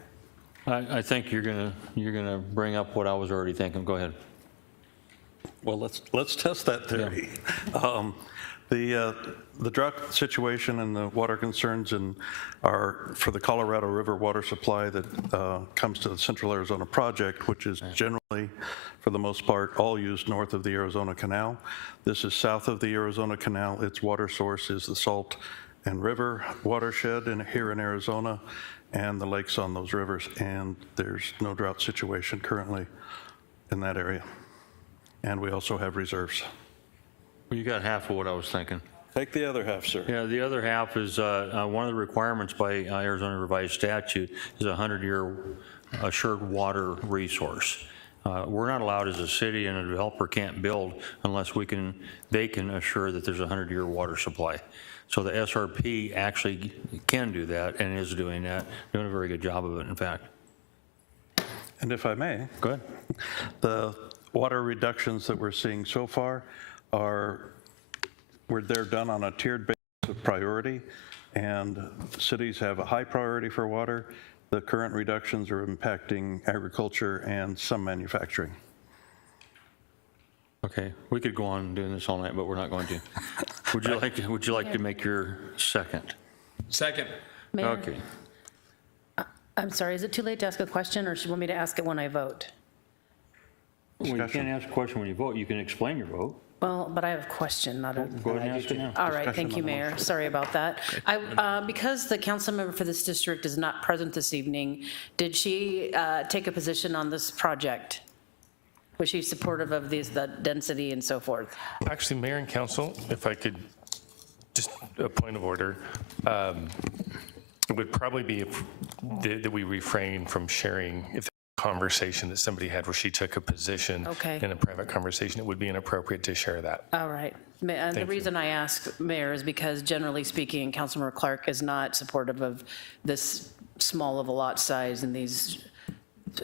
I think you're gonna bring up what I was already thinking. Go ahead. Well, let's test that theory. Yeah. The drought situation and the water concerns for the Colorado River water supply that comes to the Central Arizona Project, which is generally, for the most part, all used north of the Arizona Canal. This is south of the Arizona Canal. Its water source is the Salt and River watershed here in Arizona, and the lakes on those rivers, and there's no drought situation currently in that area. And we also have reserves. Well, you got half of what I was thinking. Take the other half, sir. Yeah, the other half is one of the requirements by Arizona revised statute is a 100-year assured water resource. We're not allowed as a city, and a developer can't build unless they can assure that there's a 100-year water supply. So the SRP actually can do that and is doing that, doing a very good job of it, in fact. And if I may. Go ahead. The water reductions that we're seeing so far they're done on a tiered basis of priority, and cities have a high priority for water. The current reductions are impacting agriculture and some manufacturing. Okay, we could go on doing this all night, but we're not going to. Would you like to make your second? Second. Mayor, Okay. I'm sorry, is it too late to ask a question, or should you want me to ask it when I vote? Well, you can't ask a question when you vote. You can explain your vote. Well, but I have a question, not a... Go ahead and ask it now. All right, thank you, Mayor. Sorry about that. Because the council member for this district is not present this evening, did she take a position on this project? Was she supportive of the density and so forth? Actually, Mayor and Council, if I could, just a point of order, it would probably be that we refrain from sharing if conversation that somebody had where she took a position in a private conversation, it would be inappropriate to share that. All right. The reason I ask, Mayor, is because generally speaking, Councilmember Clark is not supportive of this small of a lot size and these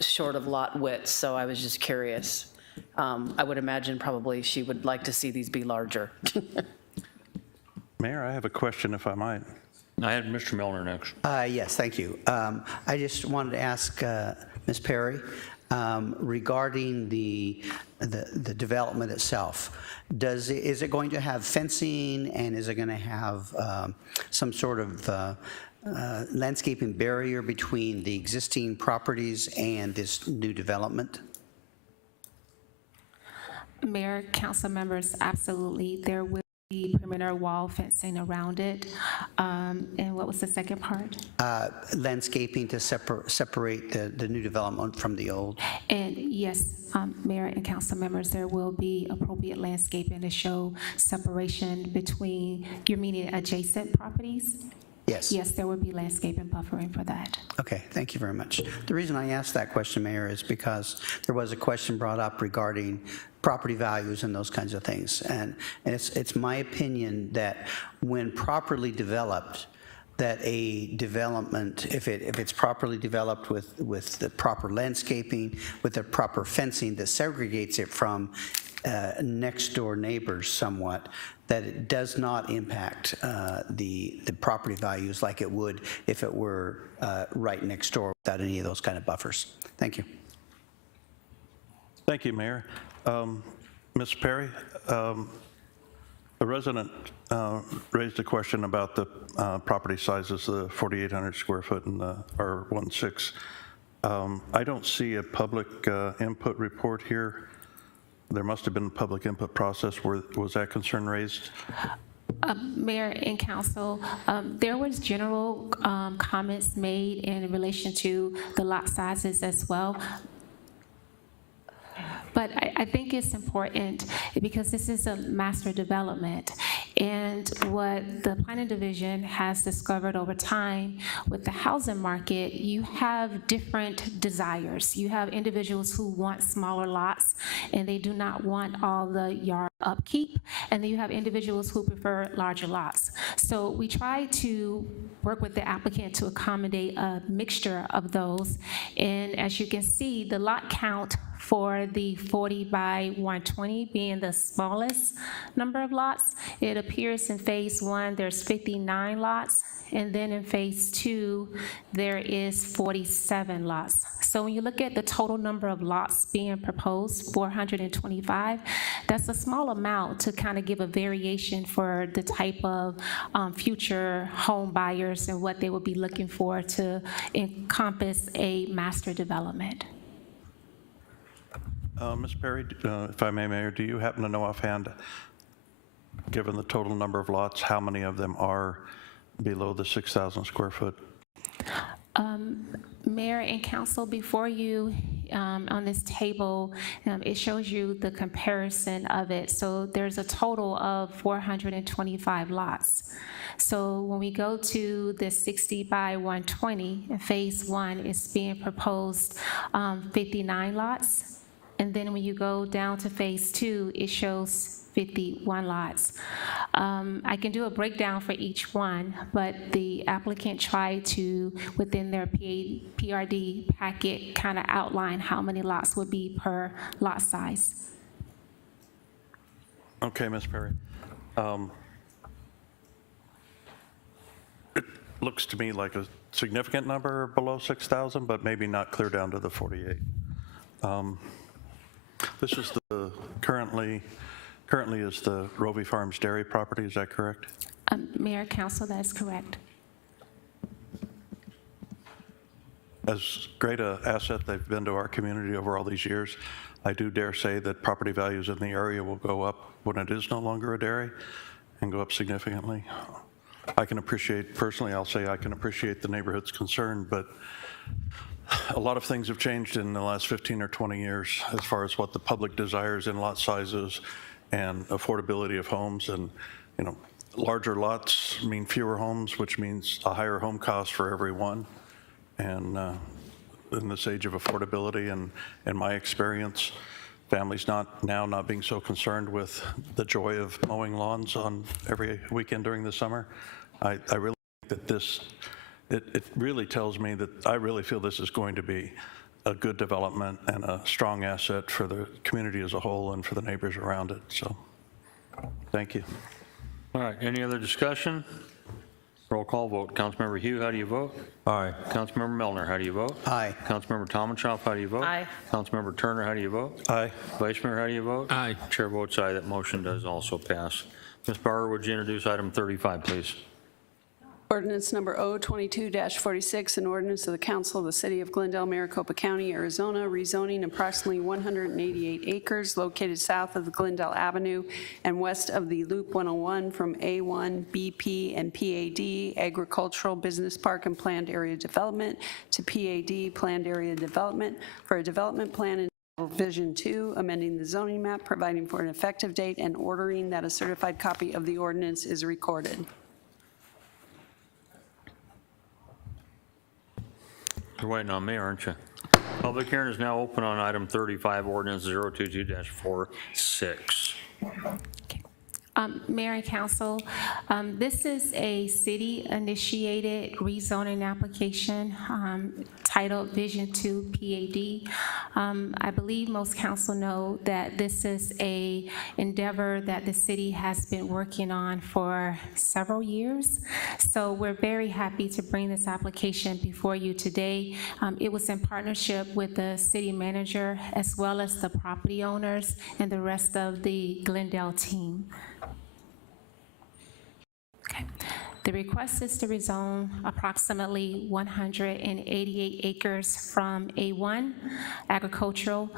short of lot widths, so I was just curious. I would imagine probably she would like to see these be larger. Mayor, I have a question, if I might. I had Mr. Milner next. Yes, thank you. I just wanted to ask Ms. Perry regarding the development itself. Is it going to have fencing, and is it going to have some sort of landscaping barrier between the existing properties and this new development? Mayor, council members, absolutely. There will be perimeter wall fencing around it. And what was the second part? Landscaping to separate the new development from the old. And yes, Mayor and council members, there will be appropriate landscaping to show separation between, you're meaning adjacent properties? Yes. Yes, there will be landscaping buffering for that. Okay, thank you very much. The reason I asked that question, Mayor, is because there was a question brought up regarding property values and those kinds of things. And it's my opinion that when properly developed, that a development, if it's properly developed with the proper landscaping, with the proper fencing that segregates it from next door neighbors somewhat, that it does not impact the property values like it would if it were right next door without any of those kind of buffers. Thank you. Thank you, Mayor. Ms. Perry, a resident raised a question about the property sizes, the 4,800 square foot and the R16. I don't see a public input report here. There must have been a public input process. Was that concern raised? Mayor and council, there was general comments made in relation to the lot sizes as well. But I think it's important because this is a master development. And what the planning division has discovered over time with the housing market, you have different desires. You have individuals who want smaller lots and they do not want all the yard upkeep. And then you have individuals who prefer larger lots. So we try to work with the applicant to accommodate a mixture of those. And as you can see, the lot count for the 40 by 120 being the smallest number of lots, it appears in phase 1 there's 59 lots, and then in phase 2 there is 47 lots. So when you look at the total number of lots being proposed, 425, that's a small amount to kind of give a variation for the type of future home buyers and what they will be looking for to encompass a master development. Ms. Perry, if I may, Mayor, do you happen to know offhand, given the total number of lots, how many of them are below the 6,000 square foot? Mayor and council, before you on this table, it shows you the comparison of it. So there's a total of 425 lots. So when we go to the 60 by 120, in phase 1 is being proposed 59 lots. And then when you go down to phase 2, it shows 51 lots. I can do a breakdown for each one, but the applicant tried to, within their PRD packet, kind of outline how many lots would be per lot size. Okay, Ms. Perry. It looks to me like a significant number below 6,000, but maybe not clear down to the 48. This is the currently is the Rovey Farms dairy property, is that correct? Mayor, council, that is correct. as great an asset they've been to our community over all these years, I do dare say that property values in the area will go up when it is no longer a dairy and go up significantly. I can appreciate, personally, I'll say I can appreciate the neighborhood's concern, but a lot of things have changed in the last 15 or 20 years as far as what the public desires in lot sizes and affordability of homes. And, you know, larger lots mean fewer homes, which means a higher home cost for everyone. And in this age of affordability and in my experience, families not being so concerned with the joy of mowing lawns on every weekend during the summer, I really think that it really tells me that I really feel this is going to be a good development and a strong asset for the community as a whole and for the neighbors around it. So, thank you. All right, any other discussion? Roll call vote. Councilmember Hugh, how do you vote? Aye. Councilmember Melner, how do you vote? Aye. Councilmember Tomenchoff, how do you vote? Aye. Councilmember Turner, how do you vote? Aye. Vice Mayor, how do you vote? Aye. Chair votes aye. That motion does also pass. Ms. Bauer, would you introduce item 35, please? Ordinance number O22-46, an ordinance of the Council of the City of Glendale, Maricopa County, Arizona, rezoning approximately 188 acres located south of the Glendale Avenue and west of the Loop 101 from A1, BP, and PAD, Agricultural Business Park and Planned Area Development, to PAD, Planned Area Development, for a development plan and Vision 2, amending the zoning map, providing for an effective date, and ordering that a certified copy of the ordinance is recorded. You're waiting on me, aren't you? Public hearing is now open on item 35, ordinance 022-46. Mayor and Council, this is a city-initiated rezoning application titled Vision 2 PAD. I believe most council know that this is a endeavor that the city has been working on for several years. So we're very happy to bring this application before you today. It was in partnership with the city manager as well as the property owners and the rest of the Glendale team. Okay. The request is to rezone approximately 188 acres from A1, agricultural,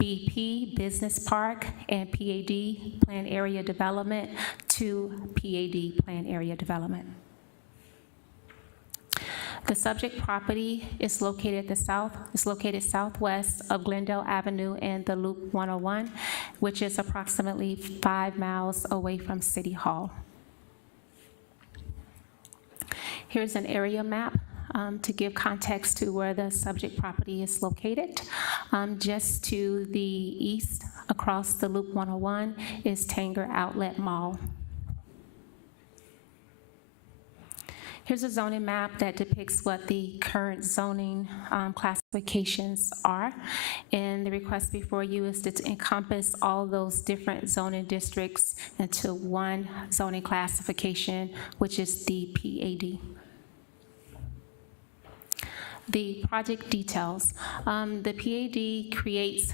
BP, business park, and PAD, planned area development, to PAD, planned area development. The subject property is located southwest of Glendale Avenue and the Loop 101, which is approximately 5 miles away from City Hall. Here's an area map to give context to where the subject property is located. Just to the east, across the Loop 101, is Tanger Outlet Mall. Here's a zoning map that depicts what the current zoning classifications are. And the request before you is to encompass all those different zoning districts into one zoning classification, which is the PAD. The project details. The PAD creates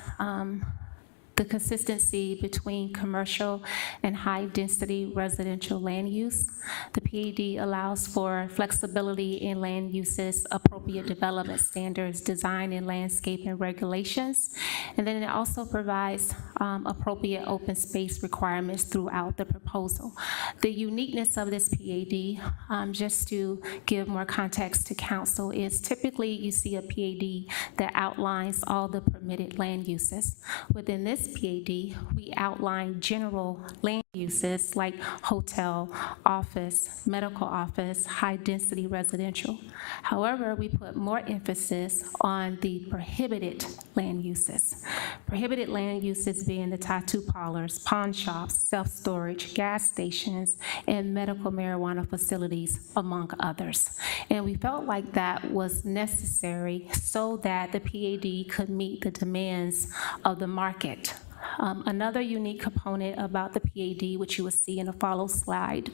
the consistency between commercial and high-density residential land use. The PAD allows for flexibility in land uses, appropriate development standards, design and landscaping regulations, and then it also provides appropriate open space requirements throughout the proposal. The uniqueness of this PAD, just to give more context to council, is typically you see a PAD that outlines all the permitted land uses. Within this PAD, we outline general land uses like hotel, office, medical office, high-density residential. However, we put more emphasis on the prohibited land uses. Prohibited land uses being the tattoo parlors, pawn shops, self-storage, gas stations, and medical marijuana facilities, among others. And we felt like that was necessary so that the PAD could meet the demands of the market. Another unique component about the PAD, which you will see in a follow slide,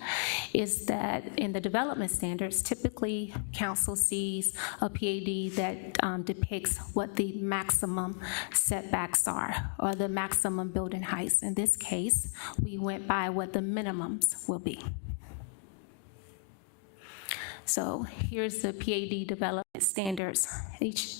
is that in the development standards, typically council sees a PAD that depicts what the maximum setbacks are, or the maximum building heights. In this case, we went by what the minimums will be. So here's the PAD development standards.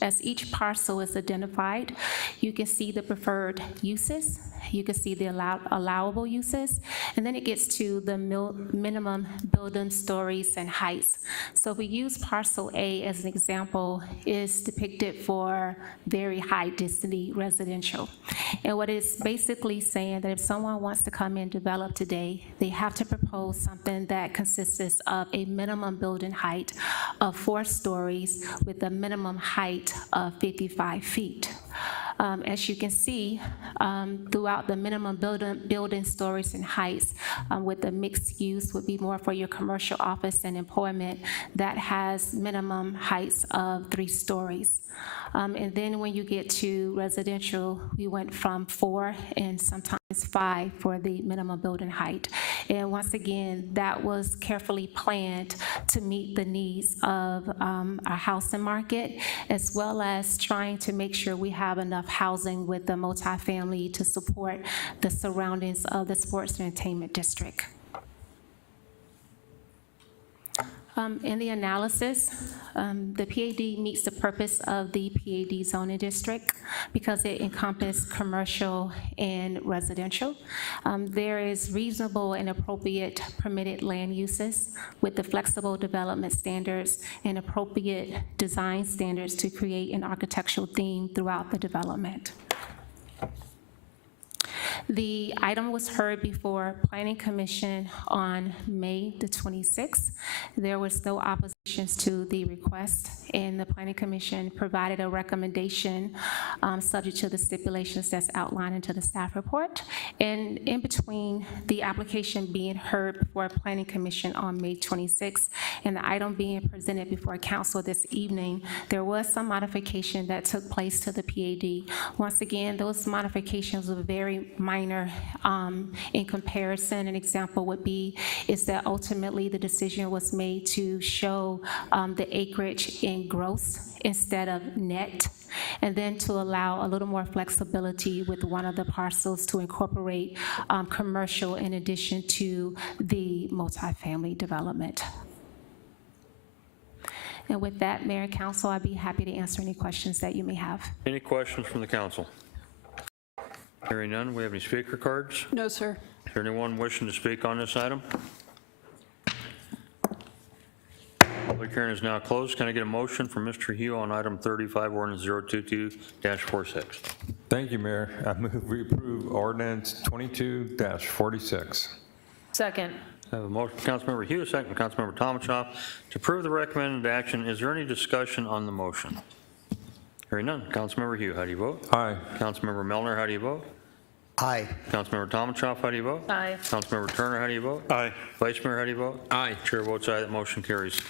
As each parcel is identified, you can see the preferred uses, you can see the allowable uses, and then it gets to the minimum building stories and heights. So if we use parcel A as an example, is depicted for very high density residential. And what it's basically saying that if someone wants to come and develop today, they have to propose something that consists of a minimum building height of 4 stories with a minimum height of 55 feet. As you can see, throughout the minimum building stories and heights, with the mixed use would be more for your commercial office and employment that has minimum heights of 3 stories. And then when you get to residential, we went from 4 and sometimes 5 for the minimum building height. And once again, that was carefully planned to meet the needs of our housing market, as well as trying to make sure we have enough housing with the multifamily to support the surroundings of the sports and entertainment district. In the analysis, the PAD meets the purpose of the PAD zoning district because it encompasses commercial and residential. There is reasonable and appropriate permitted land uses with the flexible development standards and appropriate design standards to create an architectural theme throughout the development. The item was heard before Planning Commission on May the 26th. There was no oppositions to the request, and the Planning Commission provided a recommendation subject to the stipulations that's outlined into the staff report. And in between the application being heard before Planning Commission on May 26th and the item being presented before council this evening, there was some modification that took place to the PAD. Once again, those modifications were very minor in comparison. An example would be is that ultimately the decision was made to show the acreage in gross instead of net, and then to allow a little more flexibility with one of the parcels to incorporate commercial in addition to the multifamily development. And with that, Mayor and Council, I'd be happy to answer any questions that you may have. Any questions from the council? Hearing none, we have any speaker cards? No, sir. Is there anyone wishing to speak on this item? Public hearing is now closed. Can I get a motion from Mr. Hugh on item 35, ordinance 022-46? Thank you, Mayor. I move we approve ordinance 22-46. Second. I have a motion from Councilmember Hugh, a second from Councilmember Tomachoff to approve the recommended action. Is there any discussion on the motion? Hearing none. Councilmember Hugh, how do you vote? Aye. Councilmember Melner, how do you vote? Aye. Councilmember Tomachoff, how do you vote? Aye. Councilmember Turner, how do you vote? Aye. Vice Mayor, how do you vote? Aye. Chair votes aye, that motion carries.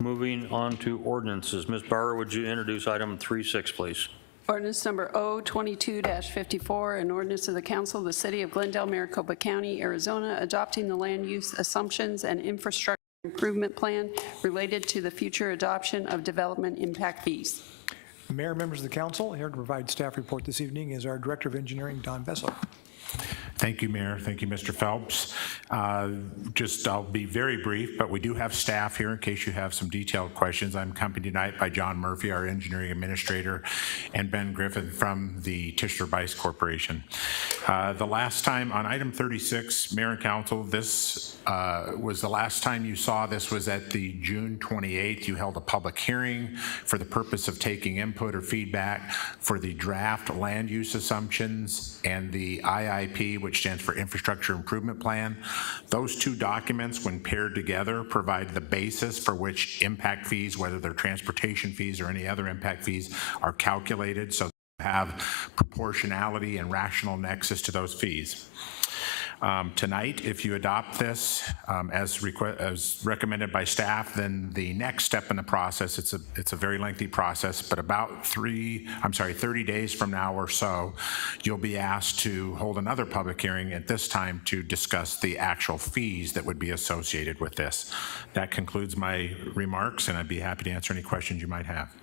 Moving on to ordinances. Ms. Bauer, would you introduce item 36, please? Ordinance number O22-54, an ordinance of the Council of the City of Glendale, Maricopa County, Arizona, adopting the land use assumptions and infrastructure improvement plan related to the future adoption of development impact fees. Mayor, members of the council, here to provide staff report this evening is our Director of Engineering, Don Vessel. Thank you, Mayor. Thank you, Mr. Phelps. I'll be very brief, but we do have staff here in case you have some detailed questions. I'm accompanied tonight by John Murphy, our engineering administrator, and Ben Griffin from the Tischler-Bice Corporation. The last time on item 36, Mayor and Council, this was the last time you saw this was at the June 28th. You held a public hearing for the purpose of taking input or feedback for the draft land use assumptions and the IIP, which stands for Infrastructure Improvement Plan. Those two documents, when paired together, provide the basis for which impact fees, whether they're transportation fees or any other impact fees, are calculated, so have proportionality and rational nexus to those fees. Tonight, if you adopt this as recommended by staff, then the next step in the process, it's a very lengthy process, but about 30 days from now or so, you'll be asked to hold another public hearing at this time to discuss the actual fees that would be associated with this. That concludes my remarks, and I'd be happy to answer any questions you might have.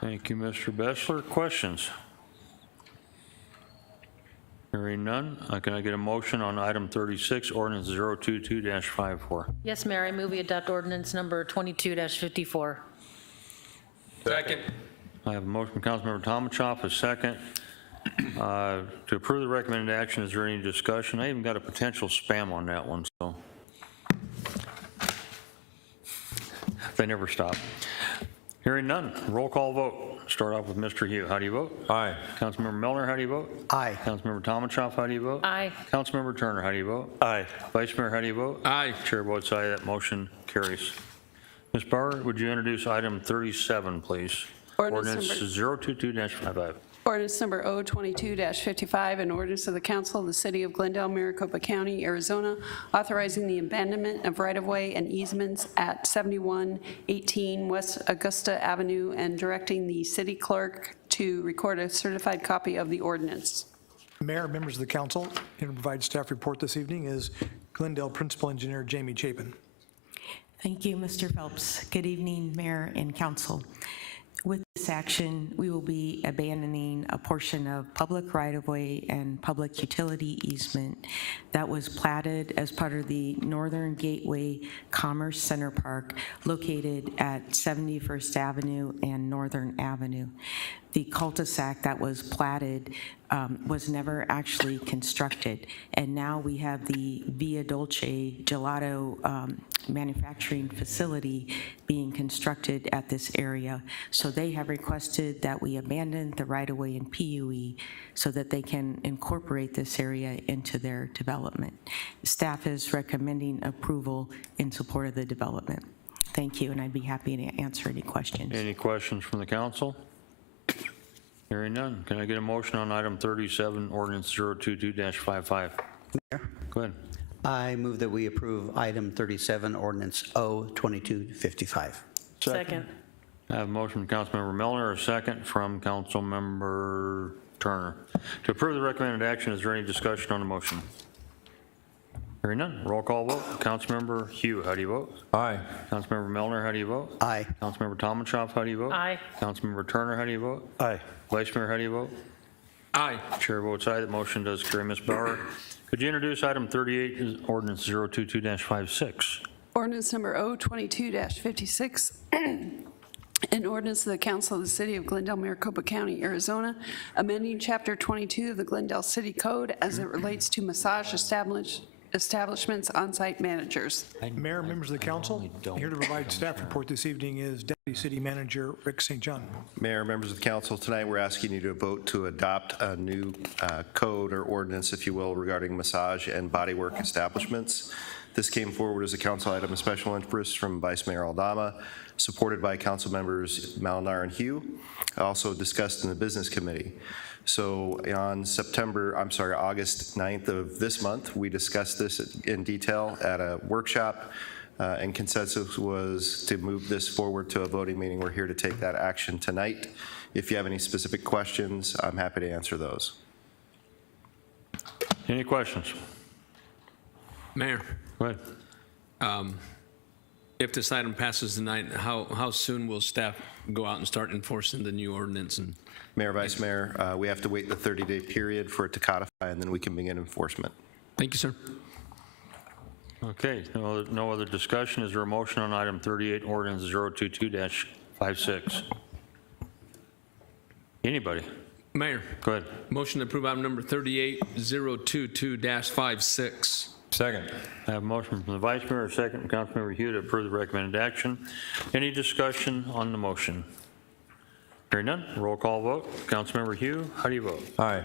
Thank you, Mr. Bessler. Questions? Hearing none, can I get a motion on item 36, ordinance 022-54? Yes, Mayor, I move we adopt ordinance number 22-54. Second. I have a motion from Councilmember Tomachoff, a second. To approve the recommended action, is there any discussion? I even got a potential spam on that one, so. They never stop. Hearing none, roll call vote. Start off with Mr. Hugh. How do you vote? Aye. Councilmember Milner, how do you vote? Aye. Councilmember Tomachoff, how do you vote? Aye. Councilmember Turner, how do you vote? Aye. Vice Mayor, how do you vote? Aye. Chair votes aye, that motion carries. Ms. Bauer, would you introduce item 37, please? Ordinance Ordinance 022-55. Ordinance number O22-55, an ordinance of the Council of the City of Glendale, Maricopa County, Arizona, authorizing the abandonment of right-of-way and easements at 7118 West Augusta Avenue and directing the city clerk to record a certified copy of the ordinance. Mayor, members of the council, here to provide staff report this evening is Glendale Principal Engineer Jamie Chapin. Thank you, Mr. Phelps. Good evening, Mayor and Council. With this action, we will be abandoning a portion of public right-of-way and public utility easement that was platted as part of the Northern Gateway Commerce Center Park located at 71st Avenue and Northern Avenue. The cul-de-sac that was platted was never actually constructed, and now we have the Via Dolce Gelato manufacturing facility being constructed at this area. So they have requested that we abandon the right-of-way in PUE so that they can incorporate this area into their development. Staff is recommending approval in support of the development. Thank you, and I'd be happy to answer any questions. Any questions from the council? Hearing none. Can I get a motion on item 37, ordinance 022-55? Mayor, Go ahead. I move that we approve item 37, ordinance O22-55. Second. I have a motion from Councilmember Milner, a second from Councilmember Turner. To approve the recommended action, is there any discussion on the motion? Hearing none. Roll call vote. Councilmember Hugh, how do you vote? Aye. Councilmember Milner, how do you vote? Aye. Councilmember Tomachoff, how do you vote? Aye. Councilmember Turner, how do you vote? Aye. Vice Mayor, how do you vote? Aye. Chair votes aye. That motion does carry. Ms. Bauer, could you introduce item 38, ordinance 022-56? Ordinance number O22-56, an ordinance of the Council of the City of Glendale, Maricopa County, Arizona, amending Chapter 22 of the Glendale City Code as it relates to massage establishments on-site managers. Mayor, members of the council, here to provide staff report this evening is Deputy City Manager Rick St. John. Mayor, members of the council, tonight we're asking you to vote to adopt a new code or ordinance, if you will, regarding massage and bodywork establishments. This came forward as a council item of special interest from Vice Mayor Aldama, supported by council members Malinar and Hugh, also discussed in the business committee. So on August 9th of this month, we discussed this in detail at a workshop, and consensus was to move this forward to a voting meeting. We're here to take that action tonight. If you have any specific questions, I'm happy to answer those. Any questions? Mayor, Go ahead. if this item passes tonight, how soon will staff go out and start enforcing the new ordinance? And Mayor, Vice Mayor, we have to wait the 30-day period for it to codify, and then we can begin enforcement. thank you, sir. Okay, no other discussion. Is there a motion on item 38, ordinance 022-56? Anybody? Mayor, Go ahead. motion to approve item number 38-022-56. Second. I have a motion from the Vice Mayor, a second from Councilmember Hugh to approve the recommended action. Any discussion on the motion? Hearing none, roll call vote. Councilmember Hugh, how do you vote? Aye.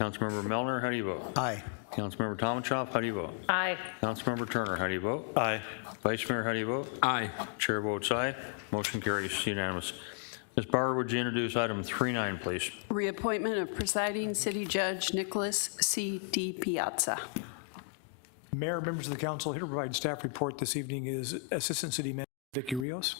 Councilmember Milner, how do you vote? Aye. Councilmember Tomachoff, how do you vote? Aye. Councilmember Turner, how do you vote? Aye. Vice Mayor, how do you vote? Aye. Chair votes aye. Motion carries unanimous. Ms. Bauer, would you introduce item 39, please? Reappointment of presiding city judge Nicholas C. D. Piazza. Mayor, members of the council, here to provide staff report this evening is Assistant City Manager Vicky Rios.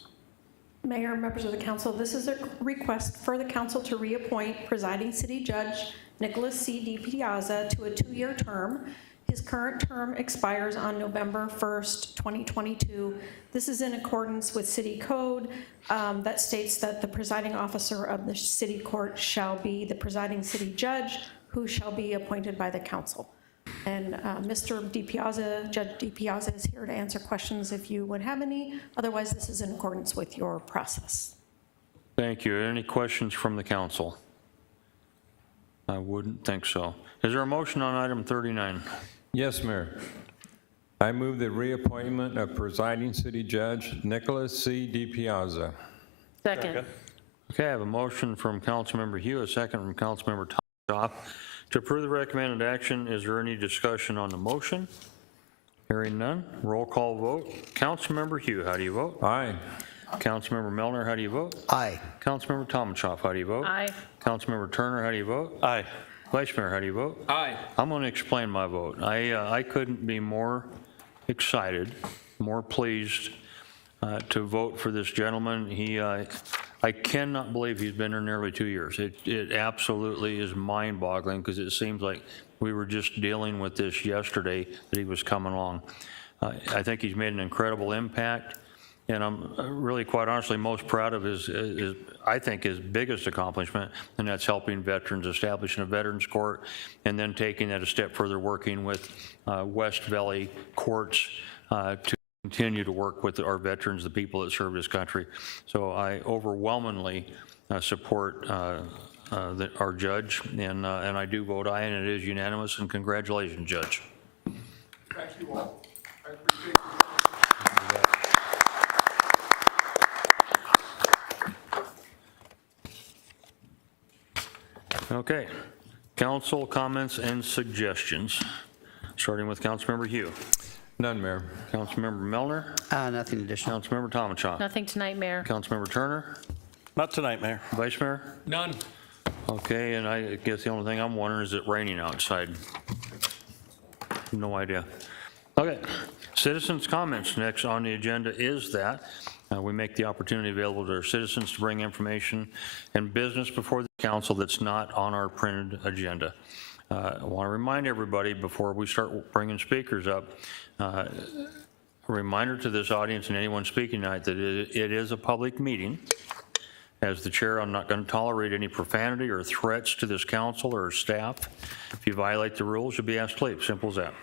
Mayor, members of the council, this is a request for the council to reappoint presiding city judge Nicholas C. D. Piazza to a 2-year term. His current term expires on November 1st, 2022. This is in accordance with city code that states that the presiding officer of the city court shall be the presiding city judge, who shall be appointed by the council. And Mr. DiPiazza, Judge DiPiazza, is here to answer questions if you would have any. Otherwise, this is in accordance with your process. Thank you. Any questions from the council? I wouldn't think so. Is there a motion on item 39? Yes, Mayor. I move the reappointment of presiding city judge Nicholas C. DiPiazza. Second. Okay, I have a motion from Councilmember Hugh, a second from Councilmember Tomshoff to approve the recommended action. Is there any discussion on the motion? Hearing none, roll call vote. Councilmember Hugh, how do you vote? Aye. Councilmember Melner, how do you vote? Aye. Councilmember Tomshoff, how do you vote? Aye. Councilmember Turner, how do you vote? Aye. Vice Mayor, how do you vote? Aye. I'm going to explain my vote. I couldn't be more excited, more pleased to vote for this gentleman. I cannot believe he's been here nearly 2 years. It absolutely is mind-boggling because it seems like we were just dealing with this yesterday that he was coming along. I think he's made an incredible impact, and I'm really, quite honestly, most proud of his I think, his biggest accomplishment, and that's helping veterans, establishing a veterans court, and then taking that a step further, working with West Valley courts to continue to work with our veterans, the people that serve this country. So I overwhelmingly support our judge, and I do vote aye, and it is unanimous, and congratulations, Judge. Thank you all. I appreciate it. Okay, council comments and suggestions, starting with Councilmember Hugh. None, Mayor. Councilmember Melner. Nothing additional. Councilmember Tomachon. Nothing tonight, Mayor. Councilmember Turner. Not tonight, Mayor. Vice Mayor. None. Okay, and I guess the only thing I'm wondering is it raining outside? No idea. Okay, citizens' comments next on the agenda is that we make the opportunity available to our citizens to bring information and business before the council that's not on our printed agenda. I want to remind everybody before we start bringing speakers up, a reminder to this audience and anyone speaking tonight that it is a public meeting. As the chair, I'm not going to tolerate any profanity or threats to this council or staff. If you violate the rules, you'll be asked to leave. Simple as that.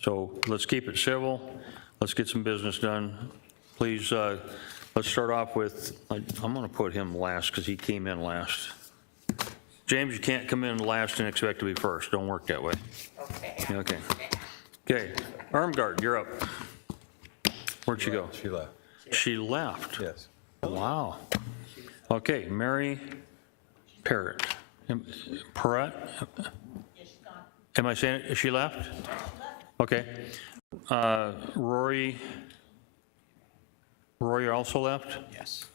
So let's keep it civil. Let's get some business done. Please, let's start off with, I'm going to put him last because he came in last. James, you can't come in last and expect to be first. Don't work that way. Okay. Okay. Okay. Armgard, you're up. Where'd she go? She left. She left? Yes. Wow. Okay, Mary Parrott. Parrott? Am I saying it? Is she left? Okay. Rory also left? Yes.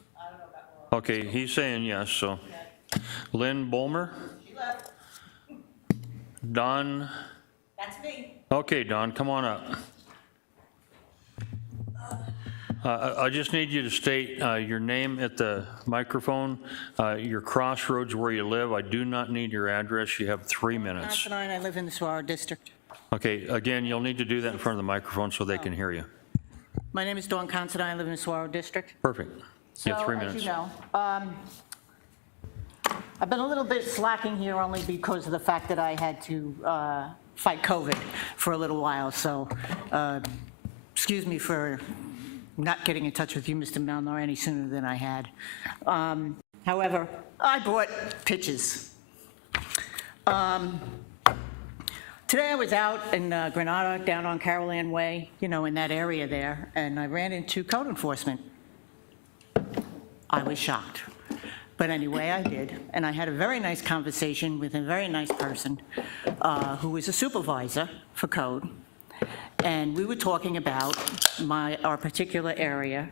Okay, he's saying yes, so. Lynn Bulmer? She left. Don? That's me. Okay, Don, come on up. I just need you to state your name at the microphone, your crossroads where you live. I do not need your address. You have 3 minutes. Considine, I live in the Saguaro District. Okay, again, you'll need to do that in front of the microphone so they can hear you. My name is Dawn Considine, I live in the Saguaro District. Perfect. You have 3 minutes. As you know, I've been a little bit slacking here only because of the fact that I had to fight COVID for a little while, so excuse me for not getting in touch with you, Mr. Melnar, any sooner than I had. However, I brought pictures. Today I was out in Granada, down on Carol Ann Way, you know, in that area there, and I ran into code enforcement. I was shocked. But anyway, I did, and I had a very nice conversation with a very nice person who was a supervisor for code, and we were talking about our particular area.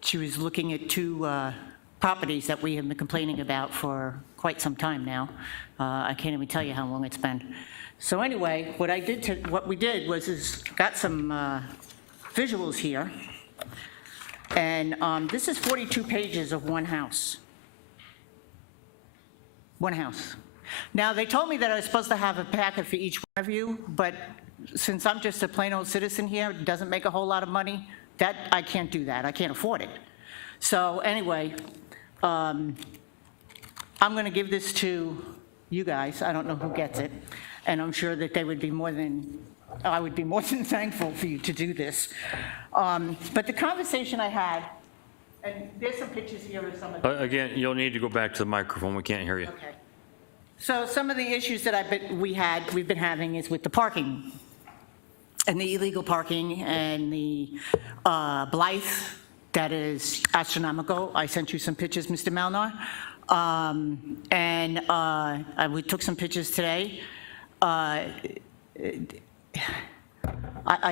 She was looking at 2 properties that we have been complaining about for quite some time now. I can't even tell you how long it's been. So anyway, what we did was got some visuals here. And this is 42 pages of one house. One house. Now, they told me that I was supposed to have a packet for each one of you, but since I'm just a plain old citizen here, it doesn't make a whole lot of money, I can't do that. I can't afford it. So anyway, I'm going to give this to you guys. I don't know who gets it. And I'm sure that I would be more than thankful for you to do this. But the conversation I had, And there's some pictures here of some of the... Again, you'll need to go back to the microphone. We can't hear you. Okay. So some of the issues that we've been having is with the parking and the illegal parking and the Blythe that is astronomical. I sent you some pictures, Mr. Malnar. We took some pictures today. I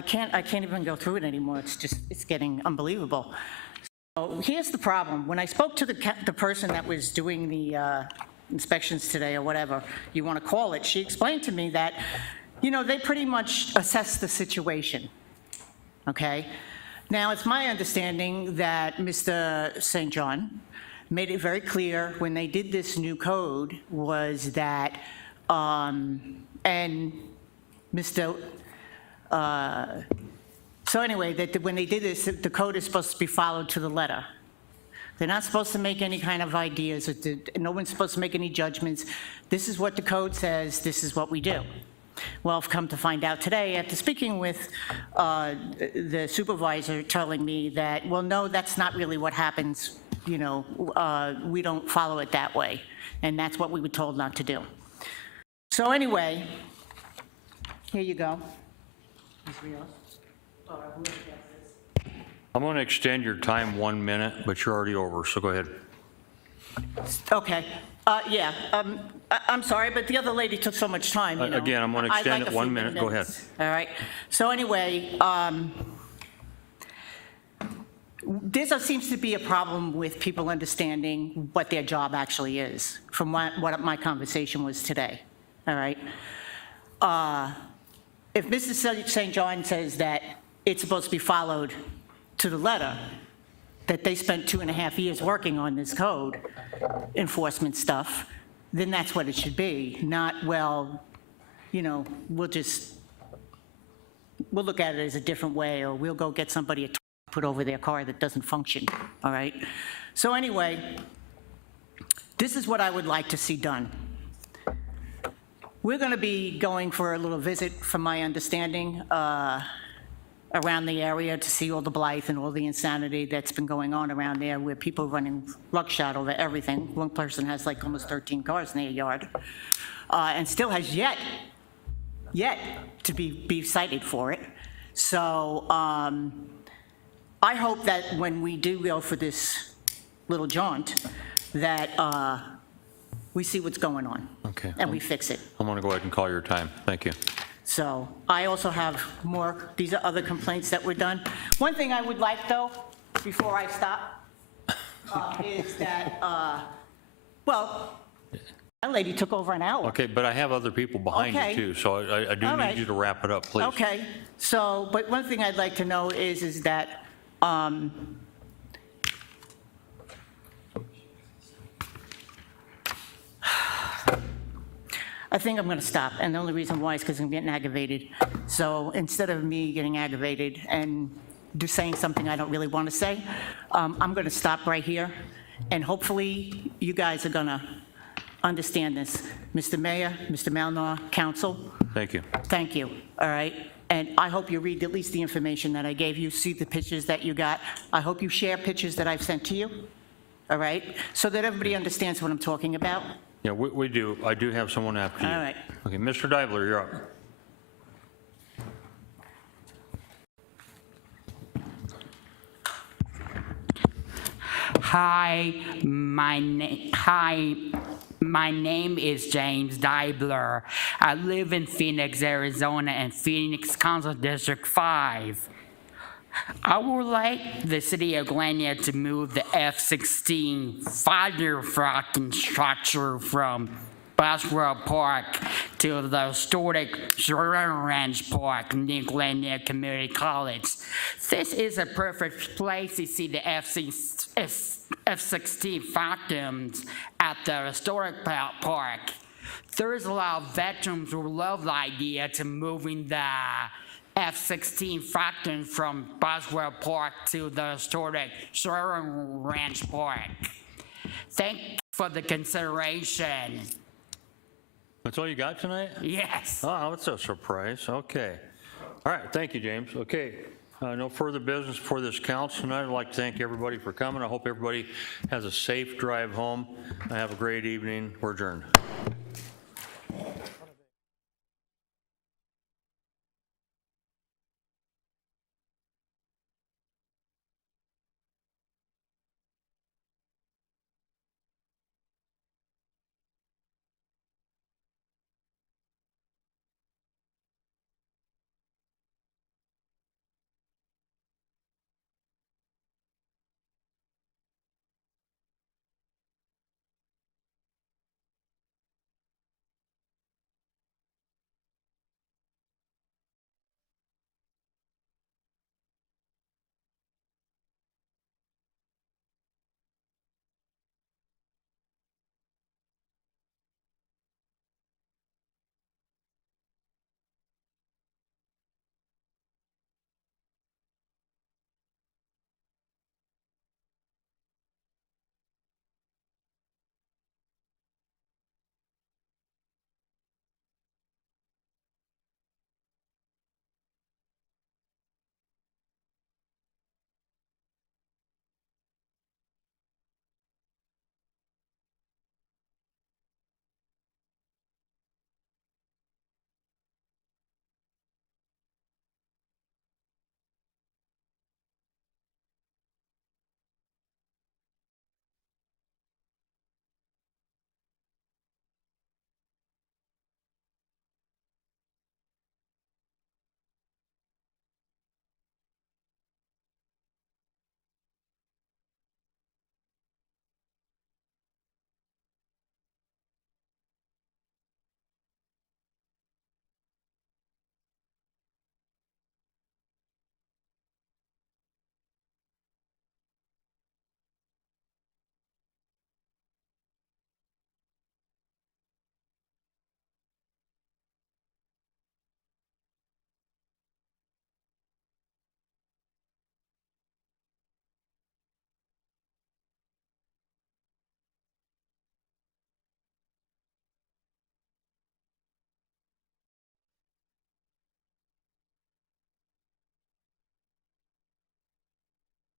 can't even go through it anymore. It's getting unbelievable. So here's the problem. When I spoke to the person that was doing the inspections today, or whatever you want to call it, she explained to me that, they pretty much assess the situation, okay? Now, it's my understanding that Mr. St. John made it very clear when they did this new code was that, and Mr., so anyway, that when they did this, the code is supposed to be followed to the letter. They're not supposed to make any kind of ideas. No one's supposed to make any judgments. This is what the code says. This is what we do. Well, I've come to find out today, after speaking with the supervisor telling me that, well, no, that's not really what happens. We don't follow it that way. And that's what we were told not to do. So anyway, here you go. I'm going to extend your time 1 minute, but you're already over, so go ahead. Okay. Yeah. I'm sorry, but the other lady took so much time. Again, I'm going to extend I'd like it a 1 few minute. Go ahead. All right. So anyway, there seems to be a problem with people understanding what their job actually is, from what my conversation was today. All right. If Mr. St. John says that it's supposed to be followed to the letter, that they spent 2.5 years working on this code enforcement stuff, then that's what it should be. Not, well, we'll look at it as a different way, or we'll go get somebody to put over their car that doesn't function, all right? So anyway, this is what I would like to see done. We're going to be going for a little visit, from my understanding, around the area to see all the Blythe and all the insanity that's been going on around there, where people are running ruckshot over everything. One person has like almost 13 cars in their yard, and still has yet to be cited for it. So I hope that when we do go for this little jaunt, that we see what's going on. Okay. And we fix it. I'm going to go ahead and call your time. Thank you. So I also have more, these are other complaints that were done. One thing I would like, though, before I stop, is that, well, that lady took over an hour. Okay, but I have other people behind Okay. you, too, so I do All need right. you to wrap it up, please. Okay, so, but one thing I'd like to know is that, I think I'm going to stop, and the only reason why is because I'm getting aggravated. So instead of me getting aggravated and just saying something I don't really want to say, I'm going to stop right here, and hopefully you guys are going to understand this. Mr. Mayor, Mr. Malnar, Council. Thank you. Thank you, all right? And I hope you read at least the information that I gave you, see the pictures that you got. I hope you share pictures that I've sent to you, all right? So that everybody understands what I'm talking about. Yeah, we do. I do have someone after you. All right. Okay, Mr. Divler, you're up. Hi, my name is James Dibler. I live in Phoenix, Arizona, and Phoenix Council District 5. I would like the city of Glendale to move the F-16 fighter fracking structure from Boswell Park to the historic Ranch Park near Glendale Community College. This is a perfect place to see the F-16 phantoms at the historic park. There's a lot of veterans who love the idea to moving the F-16 Falcon from Boswell Park to the historic Ranch Park. Thank you for the consideration. That's all you got tonight? Yes. Oh, that's a surprise. Okay. All right, thank you, James. Okay, No further business for this council tonight. I'd like to thank everybody for coming. I hope everybody has a safe drive home. Have a great evening. We're adjourned.